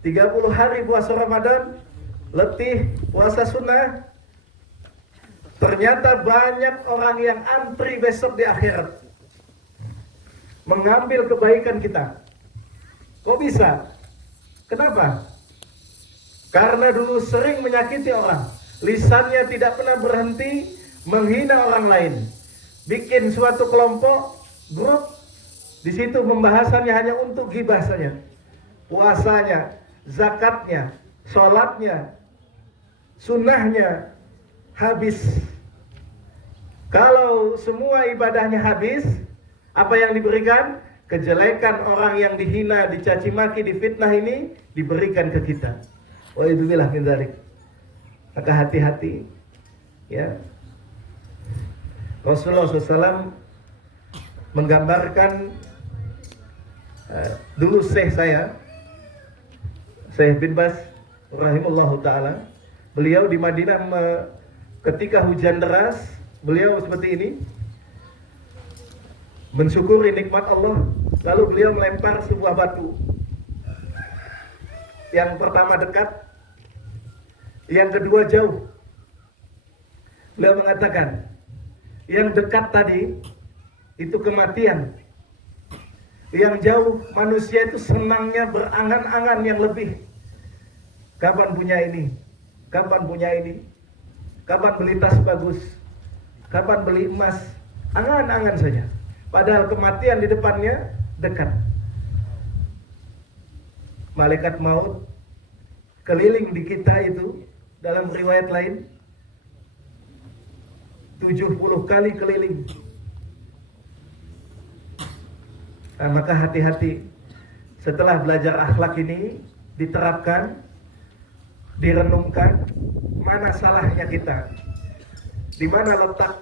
30 hari puasa Ramadan, letih, puasa sunnah. Ternyata banyak orang yang antri besok di akhirat, mengambil kebaikan kita. Kok bisa? Kenapa? Karena dulu sering menyakiti orang, lisannya tidak pernah berhenti menghina orang lain. Bikin suatu kelompok, grup, di situ pembahasannya hanya untuk ghibah saja. Puasanya, zakatnya, sholatnya, sunnahnya habis. Kalau semua ibadahnya habis, apa yang diberikan? Kejelekan orang yang dihina, dicaci maki, difitnah ini diberikan ke kita. Wa idzubillah min dzalik. Maka hati-hati. Ya. Rasulullah SAW menggambarkan dulu Syekh bin Baz rahimahullahu taala, beliau di Madinah ketika hujan deras, beliau seperti ini, mensyukuri nikmat Allah, lalu beliau melempar sebuah batu. Yang pertama dekat, yang kedua jauh. Beliau mengatakan, yang dekat tadi itu kematian, yang jauh manusia itu senangnya berangan-angan yang lebih. Kapan punya ini? Kapan punya ini? Kapan beli tas bagus? Kapan beli emas? Angan-angan saja. Padahal kematian di depannya dekat. Malaikat maut keliling di kita itu, dalam riwayat lain 70 kali keliling. Nah, maka hati-hati. Setelah belajar akhlak ini diterapkan, direnungkan, mana salahnya kita, di mana letak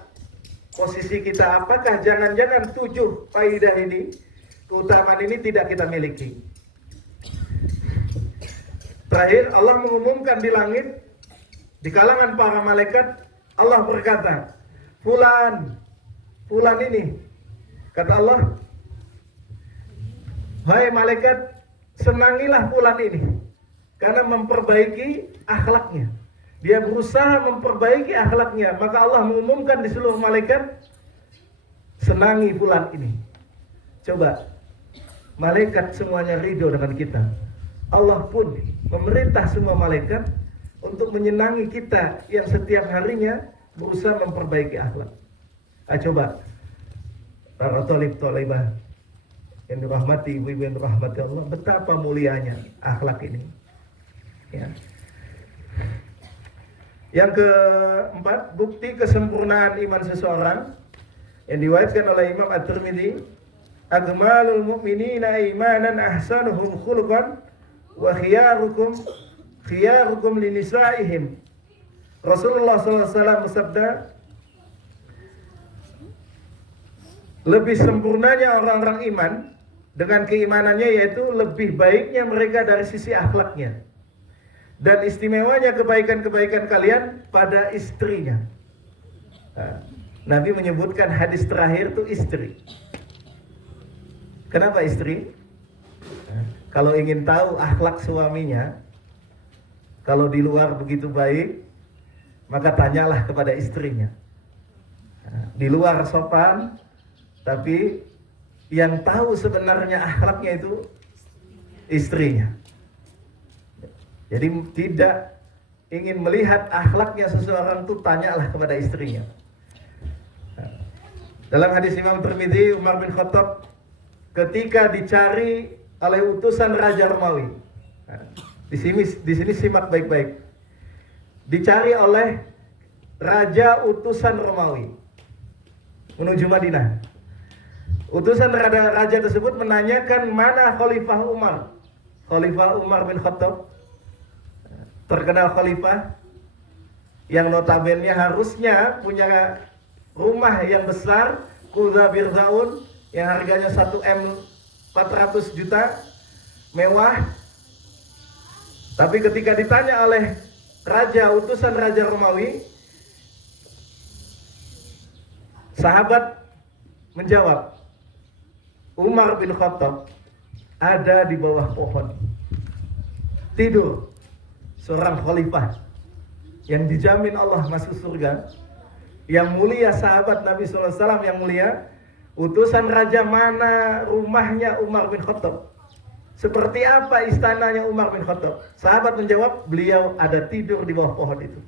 posisi kita. Apakah jangan-jangan 7 faidah ini, keutamaan ini tidak kita miliki? Terakhir, Allah mengumumkan di langit, di kalangan para malaikat, Allah berkata, Fulan ini, kata Allah, hai malaikat, senangilah Fulan ini, karena memperbaiki akhlaknya. Dia berusaha memperbaiki akhlaknya. Maka Allah mengumumkan di seluruh malaikat, senangi Fulan ini. Coba, malaikat semuanya ridho dengan kita. Allah pun memerintah semua malaikat untuk menyenangi kita yang setiap harinya berusaha memperbaiki akhlak. Coba, para tolib-tolibah yang dirahmati, ibu-ibu yang dirahmati Allah, betapa mulianya akhlak ini. Ya. Yang keempat, bukti kesempurnaan iman seseorang yang diriwayatkan oleh Imam At-Tirmidzi, akmalul mu'minina imanan ahsanuhum khuluqan wa khiyarukum linisaihim. Rasulullah SAW bersabda, lebih sempurnanya orang-orang iman dengan keimanannya, yaitu lebih baiknya mereka dari sisi akhlaknya, dan istimewanya kebaikan-kebaikan kalian pada istrinya. Nabi menyebutkan hadis terakhir itu istri. Kenapa istri? Kalau ingin tahu akhlak suaminya, Kalau di luar begitu baik, maka tanyalah kepada istrinya. Nah, di luar sopan, tapi yang tahu sebenarnya akhlaknya itu istrinya. Jadi tidak ingin melihat akhlaknya seseorang itu, tanyalah kepada istrinya. Dalam hadis Imam Tirmidzi, Umar bin Khattab ketika dicari oleh utusan Raja Romawi. Di sini simak baik-baik. Dicari oleh raja utusan Romawi menuju Madinah. Utusan raja tersebut menanyakan mana Khalifah Umar. Khalifah Umar bin Khattab, terkenal khalifah yang notabene harusnya punya rumah yang besar, Quza Birzaun, yang harganya 1M 400 juta, mewah. Tapi ketika ditanya oleh utusan Raja Romawi, sahabat menjawab, Umar bin Khattab ada di bawah pohon, tidur, seorang khalifah yang dijamin Allah masuk surga, yang mulia, sahabat Nabi SAW yang mulia. Utusan raja, mana rumahnya Umar bin Khattab? Seperti apa istananya Umar bin Khattab? Sahabat menjawab, beliau ada tidur di bawah pohon itu.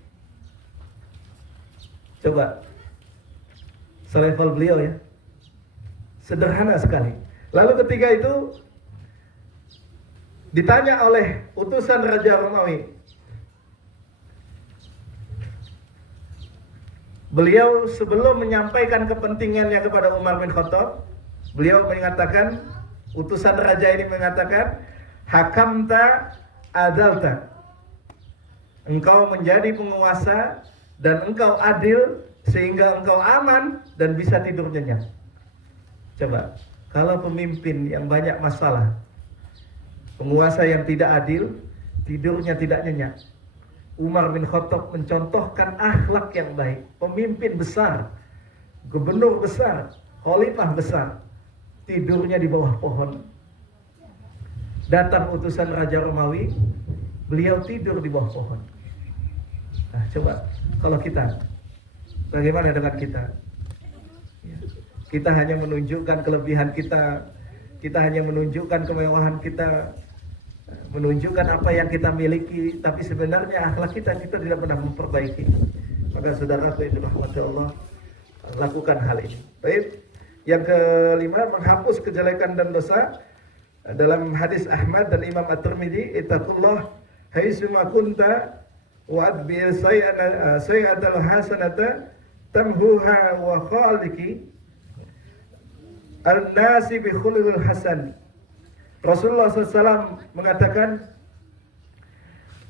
Coba, selevel beliau ya, sederhana sekali. Lalu ketika itu ditanya oleh utusan Raja Romawi, beliau sebelum menyampaikan kepentingannya kepada Umar bin Khattab, beliau mengatakan, utusan raja ini mengatakan, hakamta adalta, engkau menjadi penguasa dan engkau adil sehingga engkau aman dan bisa tidur nyenyak. Coba, kalau pemimpin yang banyak masalah, penguasa yang tidak adil, tidurnya tidak nyenyak. Umar bin Khattab mencontohkan akhlak yang baik, pemimpin besar, gubernur besar, khalifah besar, tidurnya di bawah pohon. Datang utusan Raja Romawi, beliau tidur di bawah pohon. Nah, coba kalau kita, bagaimana dengan kita? Kita hanya menunjukkan kelebihan kita, kita hanya menunjukkan kemewahan kita, menunjukkan apa yang kita miliki, tapi sebenarnya akhlak kita tidak pernah memperbaiki. Maka saudaraku yang dirahmati Allah, lakukan hal ini. Baik. Yang kelima, menghapus kejelekan dan dosa. Dalam hadis Ahmad dan Imam At-Tirmidzi, ittaqullah haitsuma kunta wa adbir sayyi'atal hasanata tamhuha wa khaliqi al-nasi bi khuluqil hasan. Rasulullah SAW mengatakan,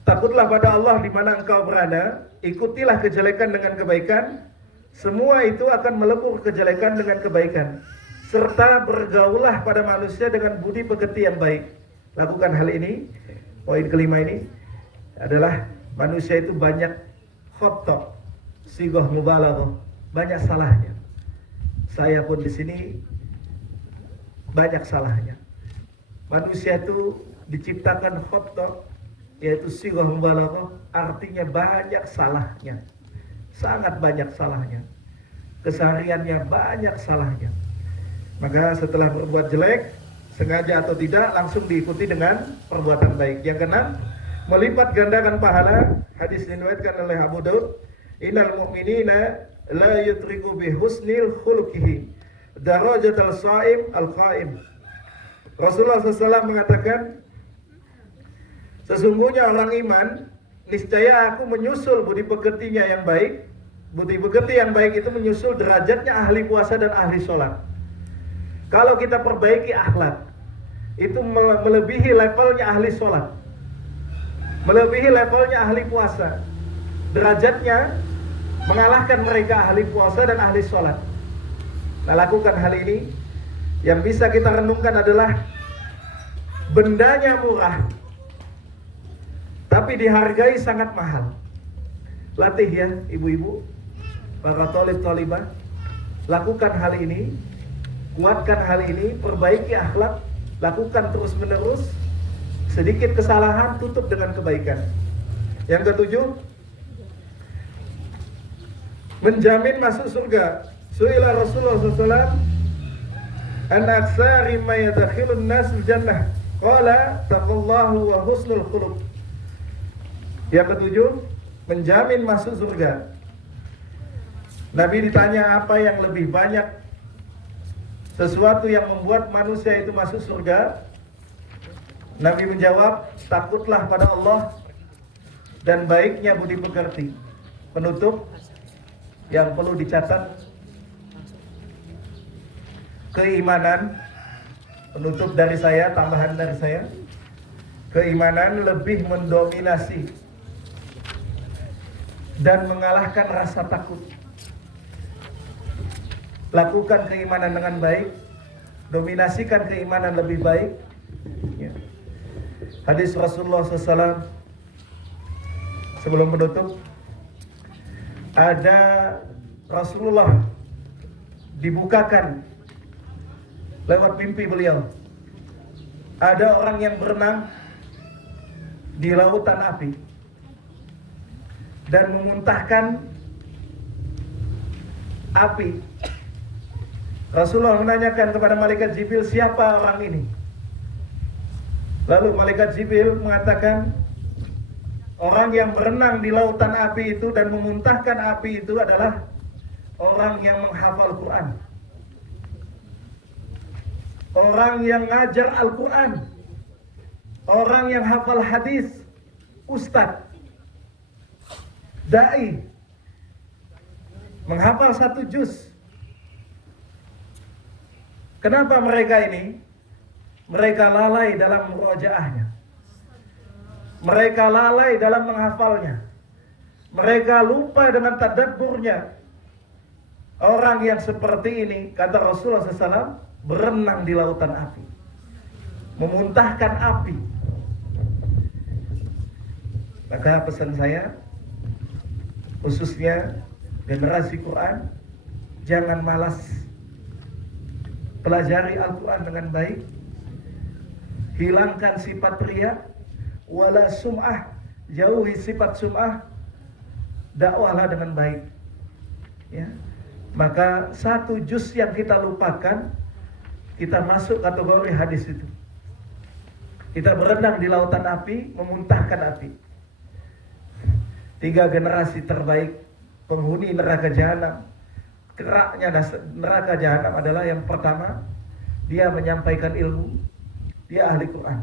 takutlah pada Allah di mana engkau berada, ikutilah kejelekan dengan kebaikan, semua itu akan melebur kejelekan dengan kebaikan, serta bergaullah pada manusia dengan budi pekerti yang baik. Lakukan hal ini. Poin kelima ini adalah manusia itu banyak khata', sighah mubalaghah, banyak salahnya. Saya pun di sini banyak salahnya. Manusia itu diciptakan khata', yaitu sighah mubalaghah, artinya banyak salahnya, sangat banyak salahnya, kesehariannya banyak salahnya. Maka setelah berbuat jelek, sengaja atau tidak, langsung diikuti dengan perbuatan baik. Yang keenam, melipat gandakan pahala. Hadis diriwayatkan oleh Abu Daud, innal mu'minina la yutriku bi husnil khuluqihi darajatal sha'im al-qa'im. Rasulullah SAW mengatakan, sesungguhnya orang iman, niscaya aku menyusul budi pekertinya yang baik. Budi pekerti yang baik itu menyusul derajatnya ahli puasa dan ahli sholat. Kalau kita perbaiki akhlak, itu melebihi levelnya ahli sholat, melebihi levelnya ahli puasa, derajatnya mengalahkan mereka ahli puasa dan ahli sholat. Nah, lakukan hal ini. Yang bisa kita renungkan adalah bendanya murah, tapi dihargai sangat mahal. Latih ya ibu-ibu, para thalib-thalibah, lakukan hal ini, kuatkan hal ini, perbaiki akhlak, lakukan terus menerus. Sedikit kesalahan tutup dengan kebaikan. Yang ketujuh, menjamin masuk surga. Su'ila Rasulullah SAW an aksari ma yadkhilun nas jannah. Qala taqallahu wa husnul khuluq. Yang ketujuh, menjamin masuk surga. Nabi ditanya apa yang lebih banyak sesuatu yang membuat manusia itu masuk surga. Nabi menjawab, takutlah pada Allah dan baiknya budi pekerti. Penutup yang perlu dicatat, keimanan. Penutup dari saya, tambahan dari saya, keimanan lebih mendominasi dan mengalahkan rasa takut. Lakukan keimanan dengan baik, dominasikan keimanan lebih baik. Ya. Hadis Rasulullah SAW sebelum menutup, ada Rasulullah dibukakan lewat mimpi beliau. Ada orang yang berenang di lautan api dan memuntahkan api. Rasulullah menanyakan kepada malaikat Jibril, siapa orang ini? Lalu malaikat Jibril mengatakan, orang yang berenang di lautan api itu dan memuntahkan api itu adalah orang yang menghafal Quran, orang yang ngajar Al-Quran, orang yang hafal hadis, ustadz, dai, menghafal 1 juz. Kenapa mereka ini? Mereka lalai dalam murojaahnya, mereka lalai dalam menghafalnya, mereka lupa dengan tadabburnya. Orang yang seperti ini, kata Rasulullah SAW, berenang di lautan api, memuntahkan api. Maka pesan saya, khususnya generasi Quran, jangan malas, pelajari Al-Quran dengan baik, hilangkan sifat riya, wala sum'ah, jauhi sifat sum'ah, dakwahlah dengan baik. Ya. Maka 1 juz yang kita lupakan, kita masuk kategori hadis itu. Kita berenang di lautan api, memuntahkan api. 3 generasi terbaik penghuni neraka jahanam. Keraknya neraka jahanam adalah yang pertama, dia menyampaikan ilmu, dia ahli Quran.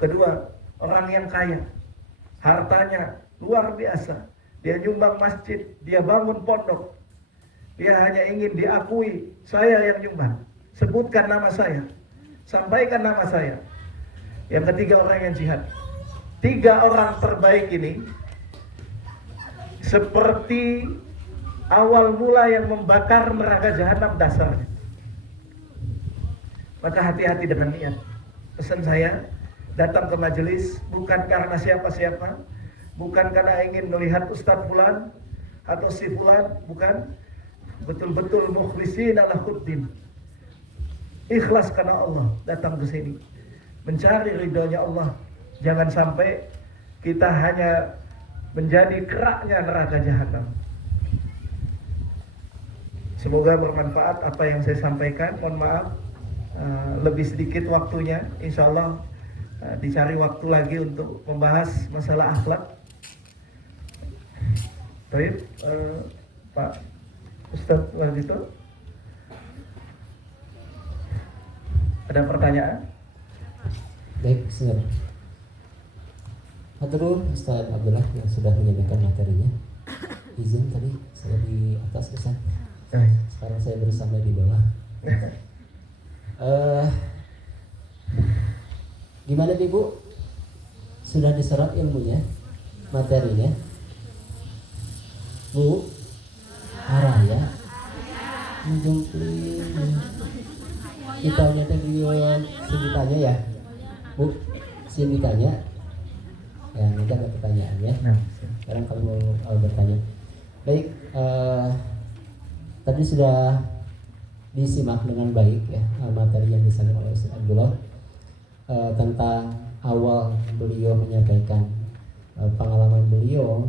Kedua, orang yang kaya, hartanya luar biasa, dia nyumbang masjid, dia bangun pondok, dia hanya ingin diakui, saya yang nyumbang, sebutkan nama saya, sampaikan nama saya. Yang ketiga, orang yang jihad. 3 orang terbaik ini seperti awal mula yang membakar neraka jahanam dasarnya. Maka hati-hati dengan niat. Pesan saya, datang ke majelis bukan karena siapa-siapa, bukan karena ingin melihat Ustadz Fulan atau si Fulan, bukan. Betul-betul mukhlisin ala khuddin, ikhlas karena Allah, datang ke sini mencari ridhonya Allah. Jangan sampai kita hanya menjadi keraknya neraka jahanam. Semoga bermanfaat apa yang saya sampaikan. Mohon maaf lebih sedikit waktunya. Insya Allah dicari waktu lagi untuk membahas masalah akhlak. Baik, Pak Ustadz Wardito, ada pertanyaan? Baik, siap. Haturun Ustaz Abdullah yang sudah menyediakan materinya. Izin tadi saya di atas Ustaz. Sekarang saya bersama di bawah. Gimana Ibu? Sudah diserap ilmunya, materinya? Bu, arah ya. Menjumpli. Kita udah tadi sini tanya ya, Bu. Sini tanya. Ya, nanti ada pertanyaan ya. Sekarang kalau mau bertanya. Baik, tadi sudah disimak dengan baik ya materi yang disampaikan oleh Ustaz Abdullah tentang awal beliau menyampaikan pengalaman beliau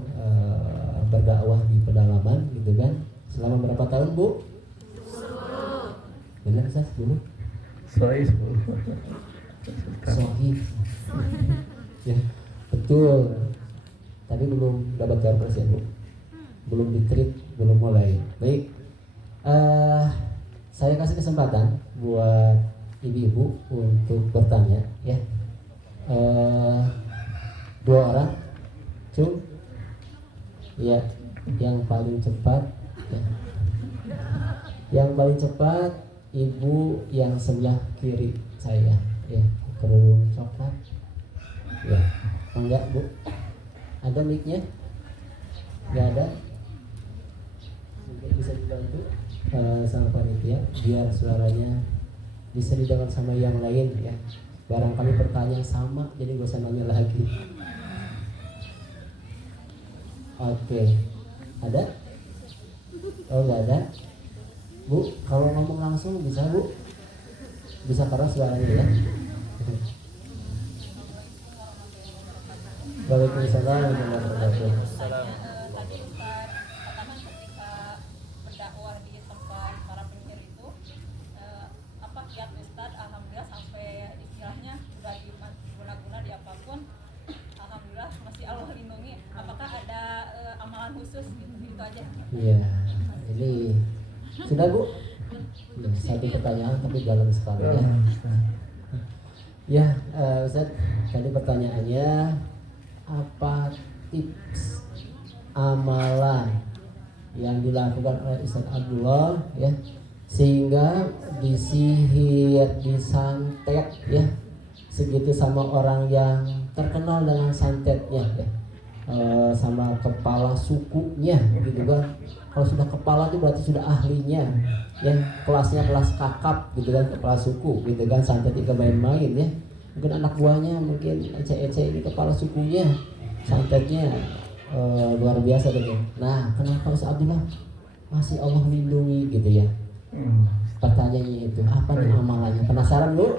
berdakwah di pedalaman gitu kan selama berapa tahun Bu? 10. Benar Ustaz 10? Soalnya 10. Sohih. Ya, betul. Tadi belum dapat garpers ya Bu? Belum ditrik, belum mulai. Baik. Saya kasih kesempatan buat ibu-ibu untuk bertanya ya. 2 orang. Cung. Ya, yang paling cepat ya. Yang paling cepat ibu yang sebelah kiri saya ya, kerudung coklat. Ya, enggak Bu? Ada mic-nya? Enggak ada? Mungkin bisa dibantu sama panitia biar suaranya bisa didengar sama yang lain ya. Barangkali pertanyaan sama jadi gak usah nanya lagi. Oke. Ada? Oh enggak ada? Bu, kalau ngomong langsung bisa Bu? Bisa keras suaranya ya? Waalaikumsalam warahmatullahi wabarakatuh. Tadi Ustaz katakan ketika berdakwah di tempat para penyihir itu kiat Ustaz alhamdulillah sampai istilahnya sudah diguna-guna di apapun alhamdulillah masih Allah lindungi. Apakah ada amalan khusus gitu aja? Iya. Ini sudah Bu? Ya, satu pertanyaan tapi dalam sekali ya. Ya, Ustaz, tadi pertanyaannya apa tips amalan yang dilakukan oleh Ustaz Abdullah ya sehingga disihir, disantet ya segitu sama orang yang terkenal dengan santetnya ya, sama kepala sukunya gitu kan. Kalau sudah kepala itu berarti sudah ahlinya ya, kelasnya kelas kakap gitu kan, kepala suku gitu kan, santet itu main-main ya. Mungkin anak buahnya, mungkin Ece ini kepala sukunya, santetnya luar biasa deh. Nah, kenapa Ustaz Abdullah masih Allah lindungi gitu ya? Pertanyaannya itu apa nih amalannya? Penasaran Bu?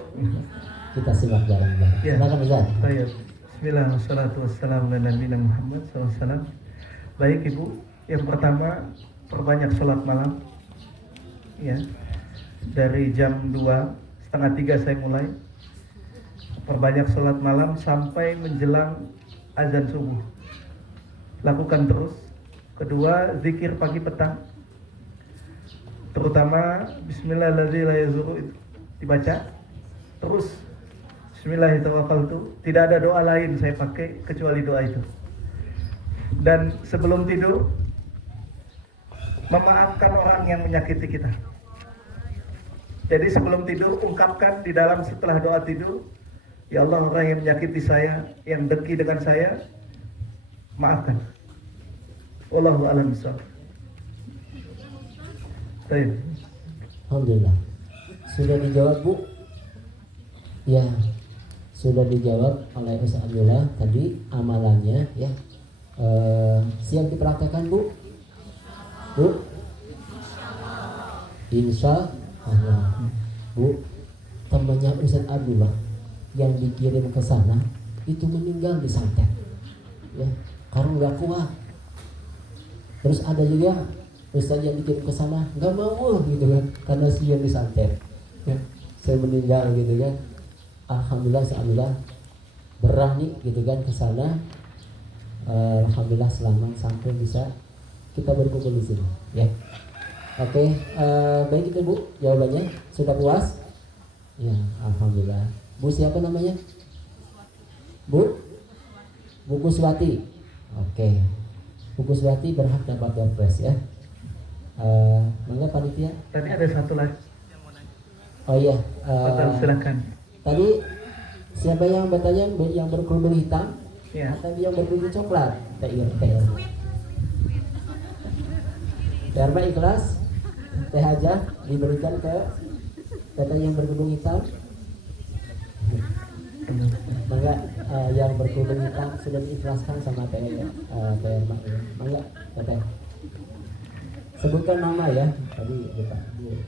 Kita simak bareng-bareng. Ya. Silakan Ustaz. Baik. Bismillah, wassalatu wassalamu ala nabiyina Muhammad SAW. Baik Ibu, yang pertama perbanyak sholat malam. Ya. Dari jam 2:30 saya mulai. Perbanyak sholat malam sampai menjelang azan subuh. Lakukan terus. Kedua, zikir pagi petang. Terutama Bismillahirrahmanirrahim dibaca. Terus Bismillahirrahmanirrahim. Tidak ada doa lain saya pakai kecuali doa itu. Dan sebelum tidur memaafkan orang yang menyakiti kita. Jadi sebelum tidur ungkapkan di dalam setelah doa tidur, ya Allah, orang yang menyakiti saya, yang dengki dengan saya, maafkan. Wallahu a'lam bishawab. Baik. Alhamdulillah. Sudah dijawab Bu? Ya, sudah dijawab oleh Ustaz Abdullah tadi amalannya ya. Siap dipraktekkan Bu? Bu? Insya Allah. Bu, temannya Ustaz Abdullah yang dikirim ke sana itu meninggal di santet ya, karena nggak kuat. Terus ada juga Ustaz yang dikirim ke sana nggak mau gitu kan, karena siang disantet ya, saya meninggal gitu kan. Alhamdulillah berani gitu kan ke sana. Alhamdulillah selamat sampai bisa kita berkumpul di sini ya. Oke, baik itu Bu, jawabannya sudah puas ya. Alhamdulillah. Bu siapa namanya? Bu Kuswati. Oke. Bu Kuswati berhak dapat doorpress ya. Mangga panitia. Tadi ada satu lagi. Oh iya. Silakan. Tadi siapa yang bertanya yang berkerudung hitam? Ya. Atau yang berkerudung coklat? TR. Darma ikhlas. Teh aja diberikan ke teteh yang berkerudung hitam. Mangga yang berkerudung hitam sudah diikhlaskan sama teh Mangga teteh. Sebutkan nama ya. Tadi lupa.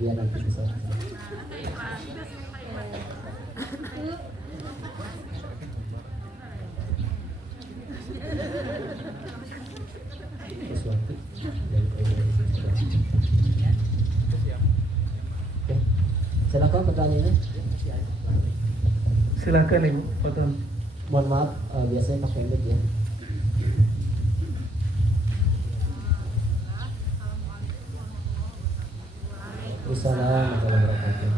Biar nanti bisa. topik dari Oke. Silakan pertanyaannya. Silakan Ibu, Fadhol. Mohon maaf, biasanya pakai mic ya. Assalamualaikum warahmatullahi wabarakatuh.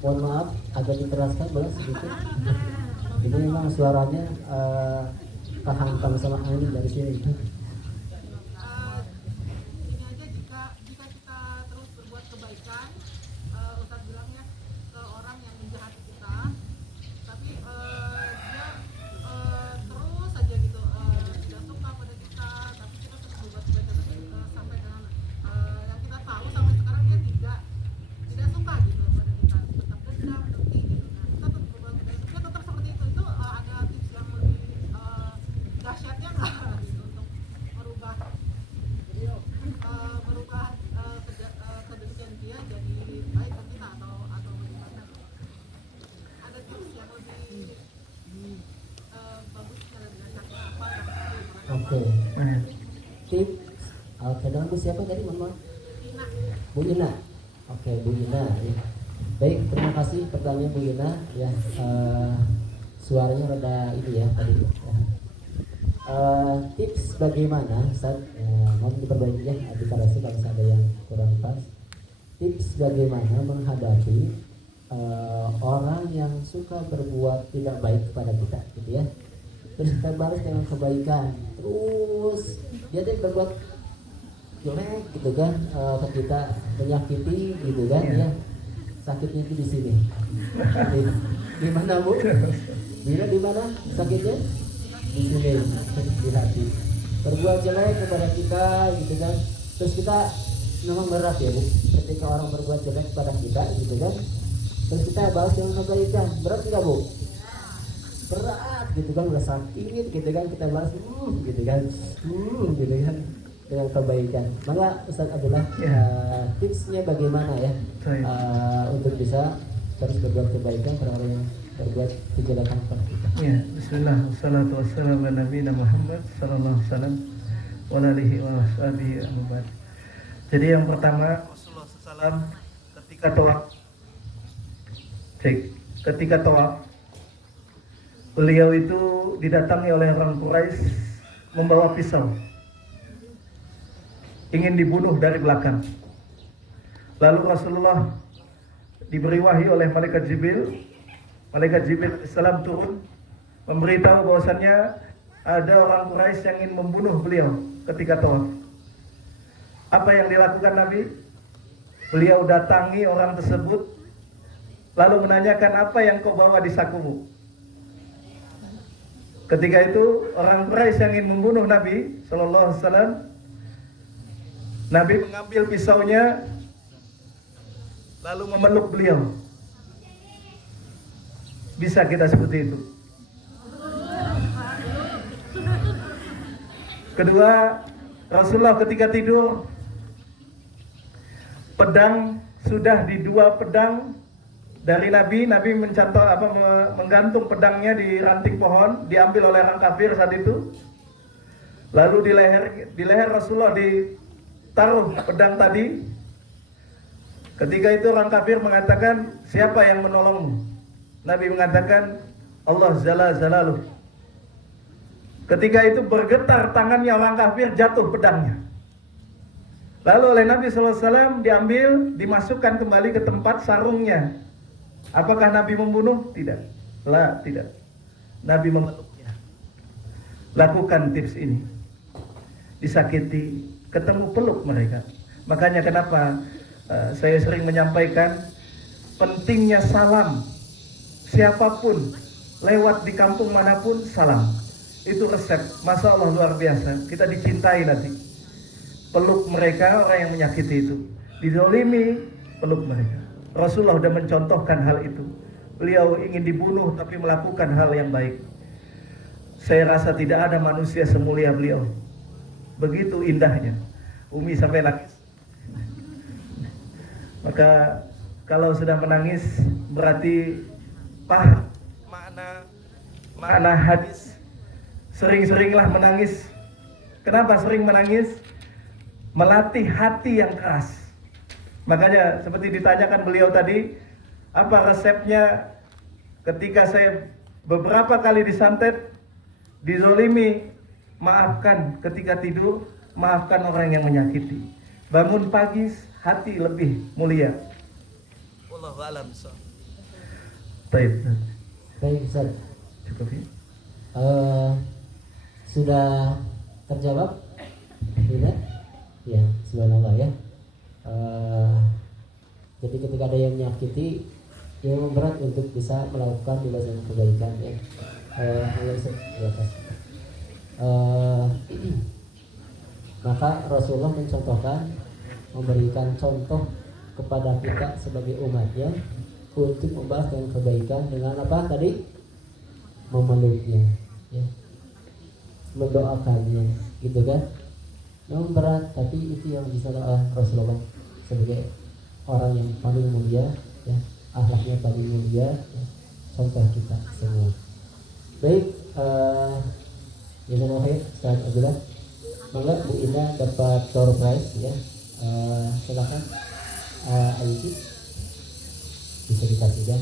Mohon maaf, agak diteraskan boleh sedikit. Ini memang suaranya kehantam sama angin dari sini. Ini aja jika kita terus berbuat kebaikan, Ustaz bilang ya, ke orang yang menjahati kita, tapi dia terus saja gitu tidak suka pada kita, tapi kita terus berbuat kebaikan sampai dengan yang kita tahu sampai sekarang dia tidak suka gitu pada kita, tetap dendam, dengki gitu. Nah, kita tetap berbuat kebaikan, dia tetap seperti itu ada tips yang lebih dahsyatnya nggak gitu untuk merubah kebencian dia jadi baik ke kita atau bagaimana? Ada tips yang lebih bagus cara dirasakan apa yang Oke. Tips. Oke, dengan Bu siapa tadi, Mama? Bu Ina. Oke, Bu Ina. Ya. Baik, terima kasih pertanyaan Bu Ina. Ya, suaranya rada ini ya tadi. Ya. Tips bagaimana Ustaz, mohon diperbaiki ya deklarasi kalau ada yang kurang pas. Tips bagaimana menghadapi orang yang suka berbuat tidak baik kepada kita gitu ya, terus kita balas dengan kebaikan, terus dia berbuat jelek gitu kan ke kita, menyakiti gitu kan ya, sakitnya itu di sini. Di mana Bu? Di mana sakitnya? Di sini, di hati. Berbuat jelek kepada kita gitu kan, terus kita memang berat ya Bu ketika orang berbuat jelek kepada kita gitu kan, terus kita balas dengan kebaikan, berat nggak Bu? Berat gitu kan, udah sakit gitu kan, kita balas gitu kan, gitu kan dengan kebaikan. Maka Ustaz Abdullah, tipsnya bagaimana ya untuk bisa terus berbuat kebaikan pada orang yang berbuat kejelekan kepada kita? Ya, bismillah, wassalatu wassalamu ala nabiyina Muhammad sallallahu alaihi wasallam wa alihi wa sahbihi ajmain. Jadi yang pertama, Rasulullah SAW ketika tawaf, beliau itu didatangi oleh orang Quraisy membawa pisau, ingin dibunuh dari belakang. Lalu Rasulullah diberi wahyu oleh malaikat Jibril. Malaikat Jibril AS turun memberitahu bahwasannya ada orang Quraisy yang ingin membunuh beliau ketika tawaf. Apa yang dilakukan Nabi? Beliau datangi orang tersebut lalu menanyakan, apa yang kau bawa di sakumu? Ketika itu orang Quraisy yang ingin membunuh Nabi Sallallahu Alaihi Wasallam, Nabi mengambil pisaunya lalu memeluk beliau. Bisa kita seperti itu. Kedua, Rasulullah ketika tidur, pedang sudah di dua pedang dari Nabi menggantung pedangnya di ranting pohon, diambil oleh orang kafir saat itu. Lalu di leher Rasulullah ditaruh pedang tadi. Ketika itu orang kafir mengatakan, siapa yang menolongmu? Nabi mengatakan, Allah Jalla Jalaluh. Ketika itu bergetar tangannya orang kafir, jatuh pedangnya. Lalu oleh Nabi SAW diambil, dimasukkan kembali ke tempat sarungnya. Apakah Nabi membunuh? Tidak. Tidak. Nabi memeluknya. Lakukan tips ini. Disakiti, ketemu peluk mereka. Makanya kenapa saya sering menyampaikan pentingnya salam. Siapapun lewat di kampung manapun, salam. Itu resep. Masya Allah luar biasa. Kita dicintai nanti. Peluk mereka orang yang menyakiti itu. Dizolimi, peluk mereka. Rasulullah sudah mencontohkan hal itu. Beliau ingin dibunuh tapi melakukan hal yang baik. Saya rasa tidak ada manusia semulia beliau. Begitu indahnya. Umi sampai nangis. Maka kalau sudah menangis berarti paham makna hadis. Sering-seringlah menangis. Kenapa sering menangis? Melatih hati yang keras. Makanya seperti ditanyakan beliau tadi, apa resepnya ketika saya beberapa kali disantet, dizolimi, maafkan ketika tidur, maafkan orang yang menyakiti. Bangun pagi, hati lebih mulia. Wallahu a'lam bishawab. Baik. Baik Ustaz. Cukup ya? Sudah terjawab? Tidak? Ya, subhanallah ya. Jadi ketika ada yang menyakiti, ya memang berat untuk bisa melakukan tindakan kebaikan ya. Maka Rasulullah mencontohkan, memberikan contoh kepada kita sebagai umatnya untuk membahas dengan kebaikan dengan apa tadi? Memeluknya, ya, mendoakannya, gitu kan? Memang berat, tapi itu yang bisa Rasulullah sebagai orang yang paling mulia, ya, akhlaknya paling mulia, ya, contoh kita semua. Baik, Jazakallahu khair Ustaz Abdullah. Mangga Bu Ina dapat door prize ya. Silakan Aiki bisa dikasihkan.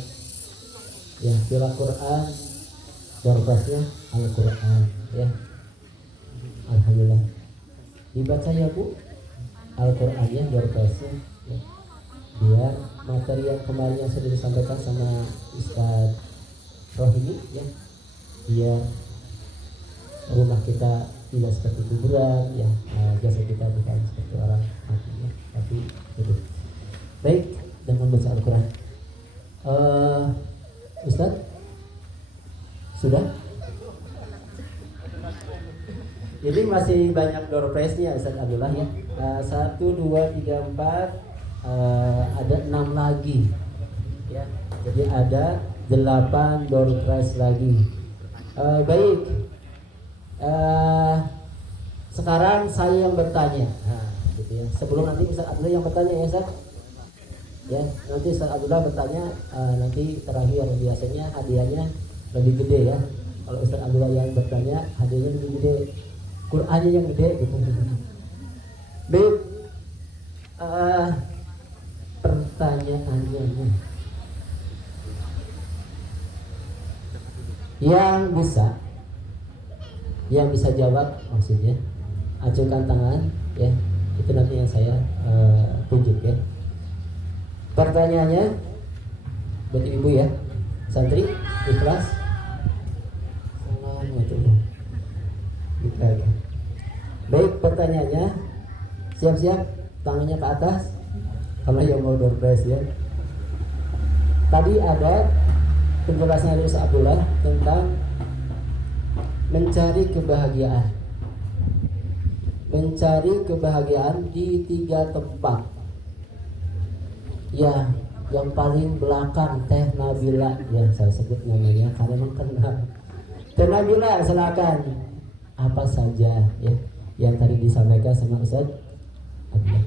Ya, bila Quran door prize-nya Al-Quran ya. Alhamdulillah. Dibaca ya Bu Al-Qurannya door prize-nya ya. Biar materi yang kemarin yang sudah disampaikan sama Ustaz Rohini ya, biar rumah kita tidak seperti kuburan ya, jasa kita bukan seperti orang mati ya, tapi hidup. Baik, dengan baca Al-Quran. Ustaz sudah? Jadi masih banyak door prize-nya Ustaz Abdullah ya. 1, 2, 3, 4, ada 6 lagi ya. Jadi ada 8 door prize lagi. Baik, sekarang saya yang bertanya. Nah, gitu ya. Sebelum nanti Ustaz Abdullah yang bertanya ya Ustaz. Ya, nanti Ustaz Abdullah bertanya, nanti terakhir biasanya hadiahnya lebih gede ya. Kalau Ustaz Abdullah yang bertanya, hadiahnya lebih gede. Qur'annya yang gede gitu. Baik. Pertanyaannya nih. Yang bisa jawab maksudnya acungkan tangan ya, itu nanti yang saya tunjuk ya. Pertanyaannya buat ibu ya, santri ikhlas. Baik, pertanyaannya siap-siap tangannya ke atas kalau yang mau door prize ya. Tadi ada penjelasan dari Ustaz Abdullah tentang mencari kebahagiaan di 3 tempat ya. Yang paling belakang Teh Nabila ya, saya sebut namanya karena memang kenal. Teh Nabila, silakan apa saja ya yang tadi disampaikan sama Ustaz Abdullah.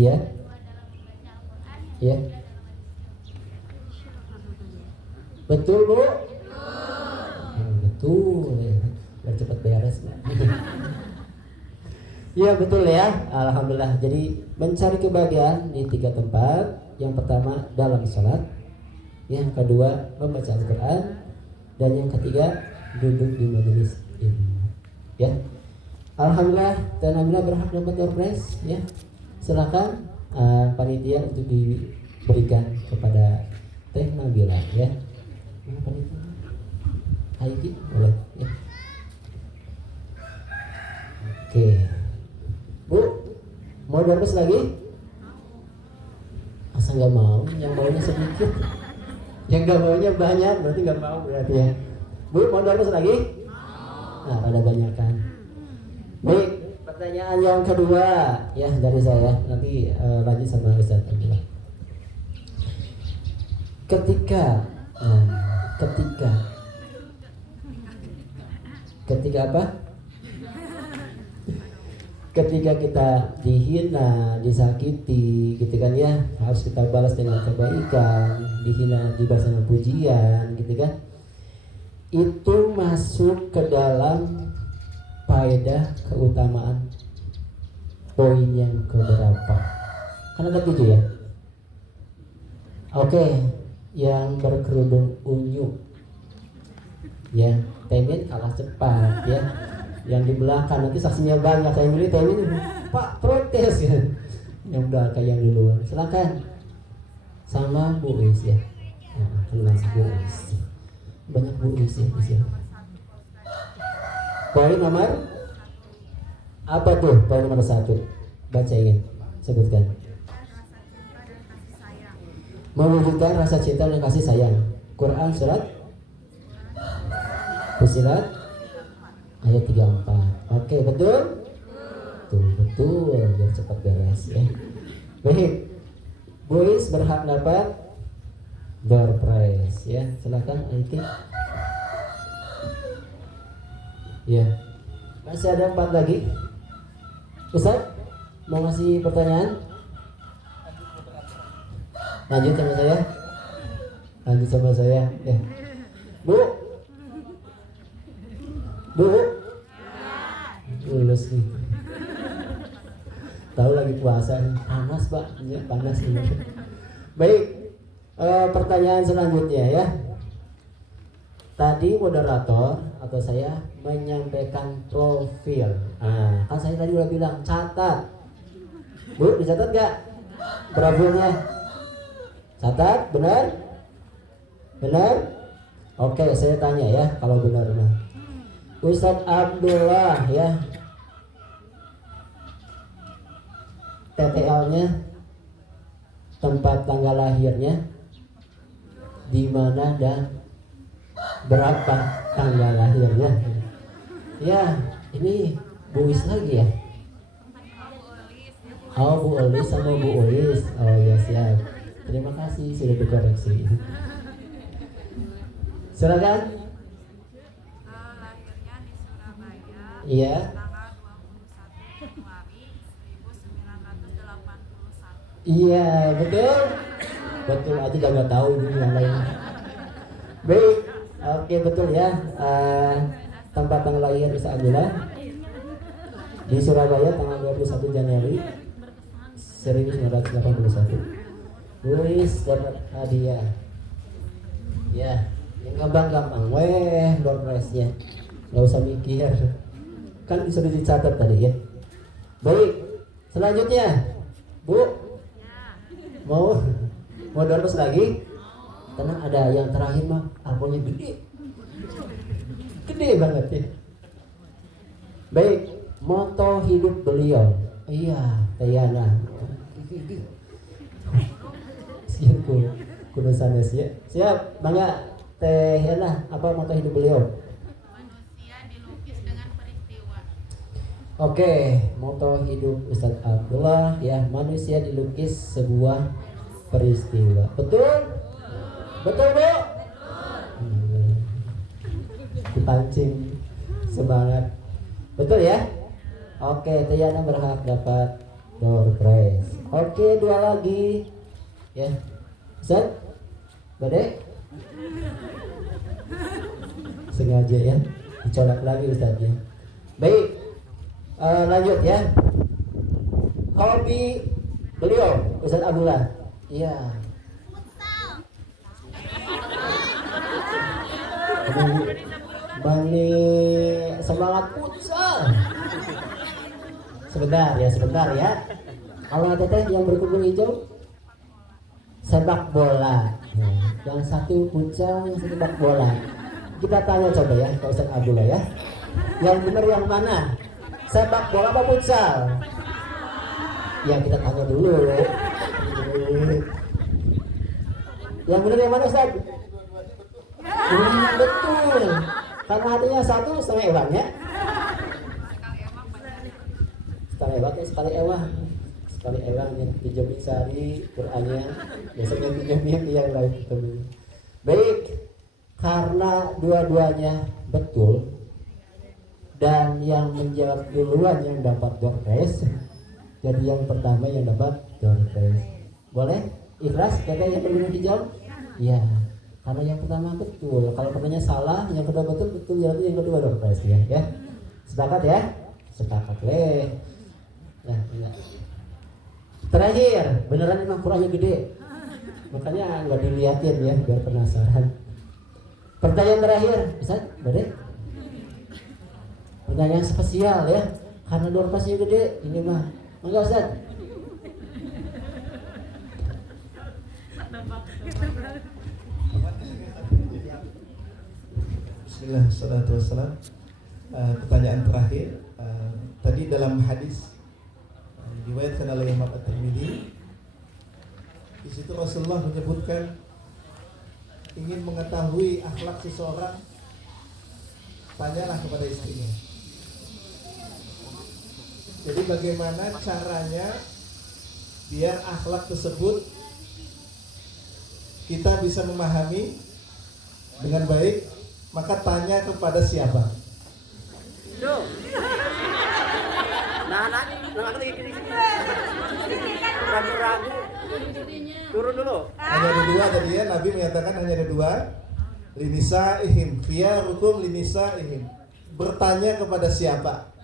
Ya, ya. Betul Bu? Betul ya. Biar cepat beres. Ya betul ya. Alhamdulillah. Jadi mencari kebahagiaan di 3 tempat. Yang pertama dalam sholat, yang kedua membaca Al-Quran, dan yang ketiga duduk di majelis ilmu. Ya. Alhamdulillah, dan alhamdulillah berhak dapat door prize ya. Silakan panitia untuk diberikan kepada Teh Nabila ya. Haiki boleh ya. Oke. Bu, mau dormes lagi? Asal nggak mau, yang maunya sedikit, yang nggak maunya banyak, berarti nggak mau berarti ya. Bu, mau dormes lagi? Nah, pada banyak kan. Baik, pertanyaan yang kedua ya dari saya, nanti lanjut sama Ustaz Abdullah. Ketika apa? ketika kita dihina, disakiti gitu kan ya, harus kita balas dengan kebaikan. Dihina dibalas dengan pujian gitu kan, itu masuk ke dalam faedah keutamaan poin yang keberapa? Kan ada 7 ya. Oke, yang berkerudung unyu ya, Temin kalah cepat ya. Yang di belakang nanti saksinya banyak, saya milih Temin, Pak protes ya. Yang belakang yang duluan, silakan. Sama Bu Is ya. Nah, kenal Bu Is. Banyak Bu Is ya di sini. Poin nomor apa tuh? Poin nomor 1. Bacain, sebutkan. Mewujudkan rasa cinta dan kasih sayang. Quran surat Fussilat ayat 34. Oke, betul? Betul, biar cepat beres ya. Baik, Boys berhak dapat door prize ya. Silakan Aiki. Ya, masih ada 4 lagi. Ustaz, mau ngasih pertanyaan? Lanjut sama saya. Lanjut sama saya. Ya. Bu. Lulus nih. Tahu lagi puasa nih. Panas Pak, ya, panas ini. Baik, pertanyaan selanjutnya ya. Tadi moderator atau saya menyampaikan profil. Kan saya tadi udah bilang catat. Bu, dicatat gak profilnya? Catat, benar? Benar? Oke, saya tanya ya, kalau benar mah. Ustadz Abdullah ya, TTL-nya, tempat tanggal lahirnya, di mana dan berapa tanggal lahirnya? Ya, ini Bu Is lagi ya? Oh, Bu Elis sama Bu Ulis. Oh ya, siap. Terima kasih sudah dikoreksi. Silakan. Lahirnya di Surabaya. Iya. Tanggal 21 Januari 1981. Iya, betul. Betul aja udah nggak tahu ini yang lain. Baik, oke betul ya. Tempat tanggal lahir Ustaz Abdullah di Surabaya tanggal 21 Januari 1981. Luis dapat hadiah. Ya, yang gampang-gampang, door prize-nya. Nggak usah mikir. Kan sudah dicatat tadi ya. Baik, selanjutnya, Bu. Mau door prize lagi? Tenang, ada yang terakhir mah, alkoholnya gede. Gede banget ya. Baik, moto hidup beliau. Iya, Tayana. Siap kudu sanes ya. Siap, bangga Teh Yana, apa moto hidup beliau? Manusia dilukis dengan peristiwa. Oke, moto hidup Ustadz Abdullah ya, manusia dilukis sebuah peristiwa. Betul? Betul, Bu? Dipancing semangat. Betul ya? Oke, Teh Yana berhak dapat door prize. Oke, 2 lagi. Ya. Ustaz? Bade? Sengaja ya. Dicolok lagi Ustaznya. Baik. Lanjut ya. Hobi beliau Ustaz Abdullah. Iya. Bani semangat futsal. Sebentar ya. Kalau teteh yang berkumpul hijau sepak bola. Yang satu futsal, yang satu sepak bola. Kita tanya coba ya ke Ustaz Abdullah ya. Yang benar yang mana? Sepak bola apa futsal? Ya kita tanya dulu. Yang benar yang mana Ustaz? Betul. Karena artinya 1,5 ewang ya. Sekali ewang ya. Dijamin sehari Qur'annya. Biasanya dijamin yang lain ketemu. Baik. Karena dua-duanya betul, dan yang menjawab duluan yang dapat door prize. Jadi yang pertama yang dapat door prize. Boleh? Ikhlas? Kata yang kedua dijawab? Iya. Karena yang pertama betul. Kalau pertanyaan salah, yang kedua betul, jadi yang kedua door prize ya. Ya. Sepakat ya? Sepakat leh. Nah, enggak. Terakhir, beneran emang kurangnya gede. Makanya nggak diliatin ya, biar penasaran. Pertanyaan terakhir, Ustaz, boleh? Pertanyaan spesial ya, karena door prize-nya gede. Ini mah, enggak Ustaz? Bismillah, salatu wassalam. Pertanyaan terakhir, tadi dalam hadis diriwayatkan oleh Imam At-Tirmidzi, di situ Rasulullah menyebutkan ingin mengetahui akhlak seseorang, tanyalah kepada istrinya. Jadi bagaimana caranya biar akhlak tersebut kita bisa memahami dengan baik, maka tanya kepada siapa? Ragu-ragu. Turun dulu. Hanya ada dua tadi ya, Nabi menyatakan hanya ada dua. Linisaihim, khiyarukum linisaihim. Bertanya kepada siapa?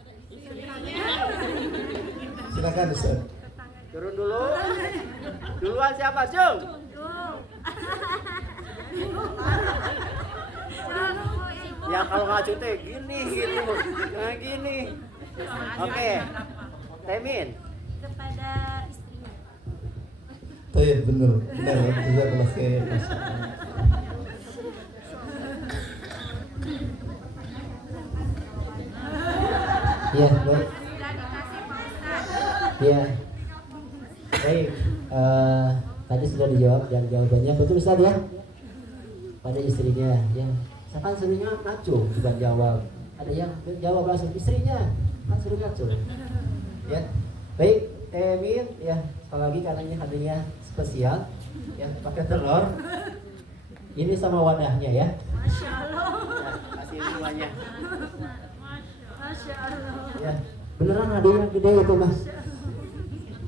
Silakan Ustaz. Turun dulu. Duluan siapa, Cung? Ya kalau ngacu teh gini. Nah gini. Oke. Temin. Kepada istrinya. Baik, benar. Jazakallah khair. Iya, baik. Iya. Baik. Tadi sudah dijawab dan jawabannya betul Ustaz ya. Pada istrinya, ya. Kan istrinya ngaco, bukan jawab. Ada yang jawab langsung istrinya, kan suruh ngaco. Ya. Baik, Temin ya. Sekali lagi karena ini hadiahnya spesial, ya pakai telur. Ini sama wadahnya ya. Masya Allah. Nah, kasih semuanya. Masya Allah. Ya, beneran ada yang gede itu mas.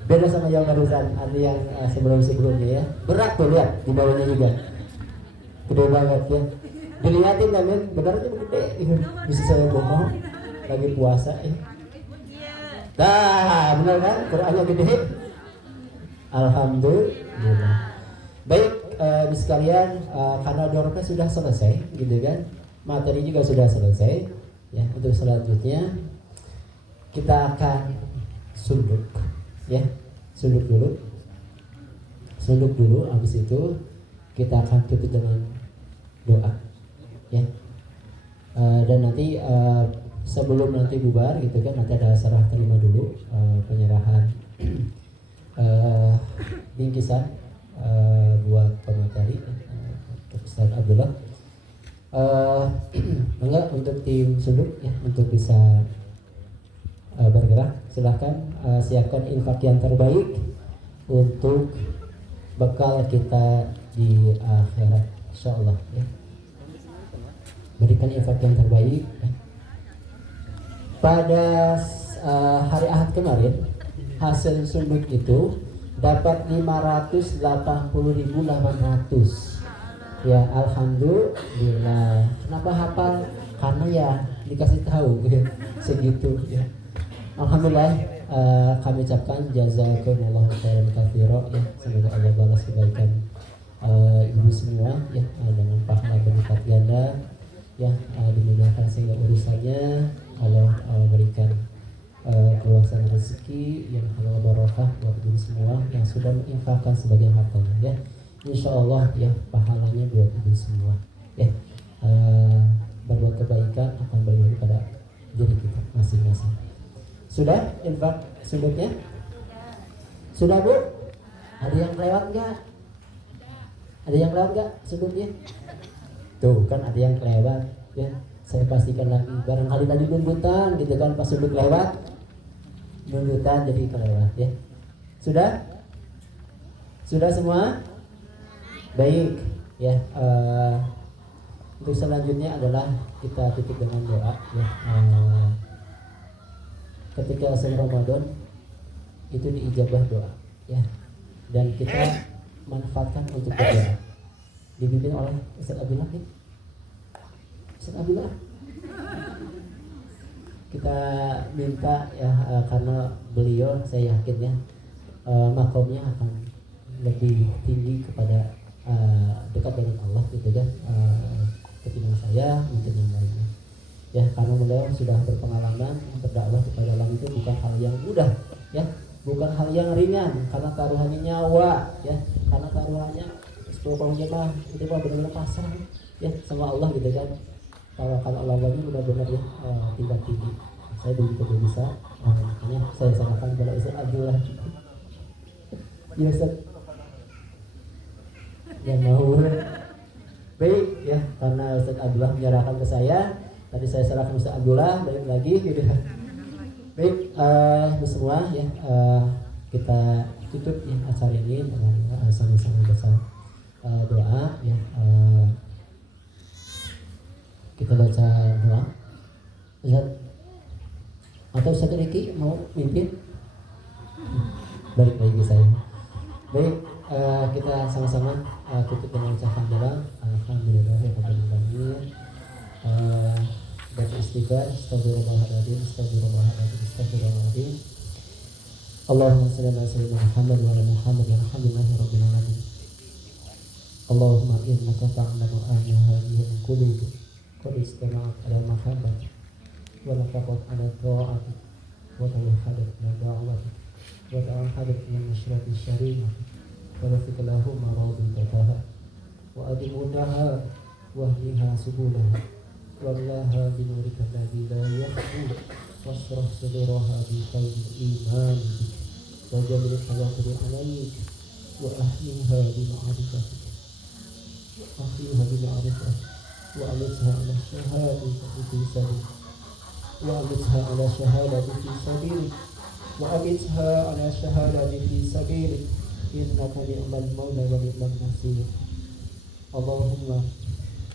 Beda sama yang barusan, ada yang sebelum-sebelumnya ya. Berat tuh lihat di bawahnya juga. Gede banget ya. Dilihatin Temin, beneran itu gede. Bisa saya bohong lagi puasa ya. Dah, benar kan? Qurannya gede. Alhamdulillah. Baik, sekalian, karena dorongnya sudah selesai, gitu kan? Materi juga sudah selesai. Ya, untuk selanjutnya kita akan sunduk, ya, sunduk dulu. Habis itu kita akan tutup dengan doa, ya. Dan nanti sebelum nanti bubar gitu kan, nanti ada serah terima dulu, penyerahan bingkisan buat pemateri untuk Ustaz Abdullah. Enggak untuk tim sunduk ya, untuk bisa bergerak. Silahkan siapkan infak yang terbaik untuk bekal kita di akhirat insyaallah ya. Berikan infak yang terbaik ya. Pada hari Ahad kemarin hasil sunduk itu dapat 580.800 ya. Alhamdulillah. Kenapa hafal? Karena ya dikasih tahu ya, segitu ya. Alhamdulillah, kami ucapkan jazakumullahu khairan katsira ya. Semoga Allah balas kebaikan ibu semua ya, dengan pahala berlipat ganda ya, dimudahkan sehingga urusannya Allah berikan keluasan rezeki yang halal barokah buat ibu semua yang sudah menginfakkan sebagian hartanya ya. Insyaallah ya, pahalanya buat ibu semua ya. Berbuat kebaikan akan berbagi pada diri kita masing-masing. Sudah infak sunduknya? Sudah Bu? Ada yang lewat nggak? Ada yang lewat nggak sunduknya? Tuh kan ada yang lewat ya. Saya pastikan lagi, barangkali tadi nundutan gitu kan, pas sunduk lewat nundutan jadi kelewat ya. Sudah? Sudah semua? Baik ya. Untuk selanjutnya adalah kita tutup dengan doa ya. ketika selesai Ramadan itu diijabah doa ya, dan kita manfaatkan untuk berdoa. Dibimbing oleh Ustaz Abdullah nih. Ustaz Abdullah kita minta ya, karena beliau saya yakin ya makomnya akan lebih tinggi kepada dekat dengan Allah gitu kan, ketimbang saya mungkin yang lainnya ya, karena beliau sudah berpengalaman berdakwah kepada Allah itu bukan hal yang mudah ya, bukan hal yang ringan, karena taruhannya nyawa ya, karena taruhannya 10 jemaah itu mah benar-benar pasrah ya sama Allah gitu kan. Tawakkal Allah lagi benar-benar ya tingkat tinggi. Saya belum bisa, makanya saya sarankan kepada Ustaz Abdullah. Ya Ustaz, yang mau baik ya, karena Ustaz Abdullah menyerahkan ke saya, tadi saya serahkan Ustaz Abdullah, balik lagi gitu. Baik, semua ya, kita tutup ya acara ini dengan sama-sama bersama doa ya. Kita baca doa. Ustaz atau Ustaz Riki mau mimpin? Balik lagi saya. Baik, kita sama-sama tutup dengan ucapan doa. Alhamdulillahirabbil alamin. Baca istighfar, astagfirullahaladzim, astagfirullahaladzim, astagfirullahaladzim. Allahumma shalli ala sayyidina Muhammad wa ala Muhammad walhamdulillahirabbil alamin. Allahumma innaka ta'lamu anna hadhihi al-qulub qad istama'at ala mahabbati wa laqad ala ta'ati wa tawahhadat ala da'wati wa ta'ahadat ila masyrati syari'ati wa lafiqalahu maraditaha wa adimunaha wa ahliha subulaha wallaha binurika alladhi la yakhbu washrah saduraha bi qalbi iman wa jamil tawakkul alaik wa ahliha bi ma'rifatik wa ahliha bi ma'rifatik wa alitha ala shahadati fi sabili wa alitha ala shahadati fi sabili wa alitha ala shahadati fi sabili innaka ni'mal maula wa ni'mal nasir.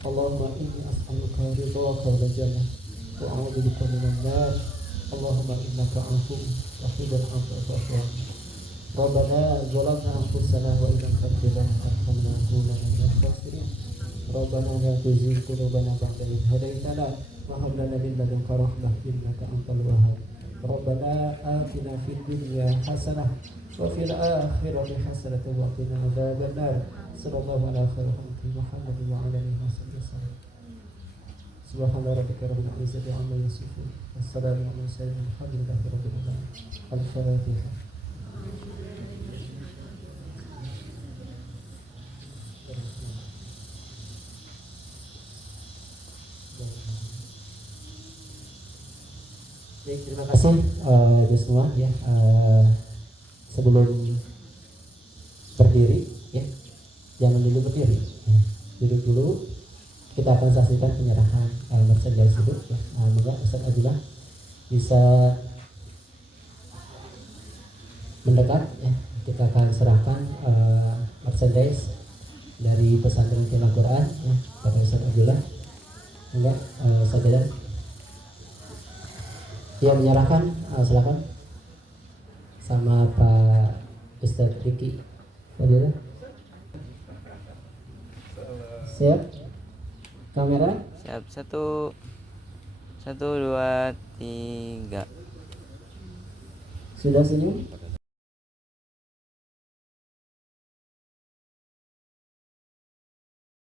Allahumma inni as'aluka ridhaka wal jannah wa a'udzu bika minan nar. Allahumma innaka 'afuwwun tuhibbul 'afwa fa'fu 'anna. Rabbana zalamna anfusana wa illam taghfir lana wa tarhamna lanakunanna minal khasirin. Rabbana la tuzigh qulubana ba'da idh hadaytana wa hab lana min ladunka rahmah innaka antal wahhab. Rabbana atina fid dunya hasanah wa fil akhirati hasanah wa qina adzaban nar. Sallallahu ala khairi Muhammad wa ala alihi wasallam. Subhana rabbika rabbil izzati amma yasifun. Wassalamu ala mursalin walhamdulillahi rabbil alamin. Al-Fatihah. Baik, terima kasih ibu semua ya. Sebelum berdiri ya, jangan dulu berdiri ya. Duduk dulu, kita akan saksikan penyerahan merchandise itu ya. Semoga Ustaz Abdullah bisa mendekat ya. Kita akan serahkan merchandise dari pesantren Al Quran ya, kepada Ustaz Abdullah. Enggak, saja dia menyerahkan, silakan sama Pak Ustaz Riki. Abdullah. Siap? Kamera? Siap, 1, 2, 3. Sudah senyum?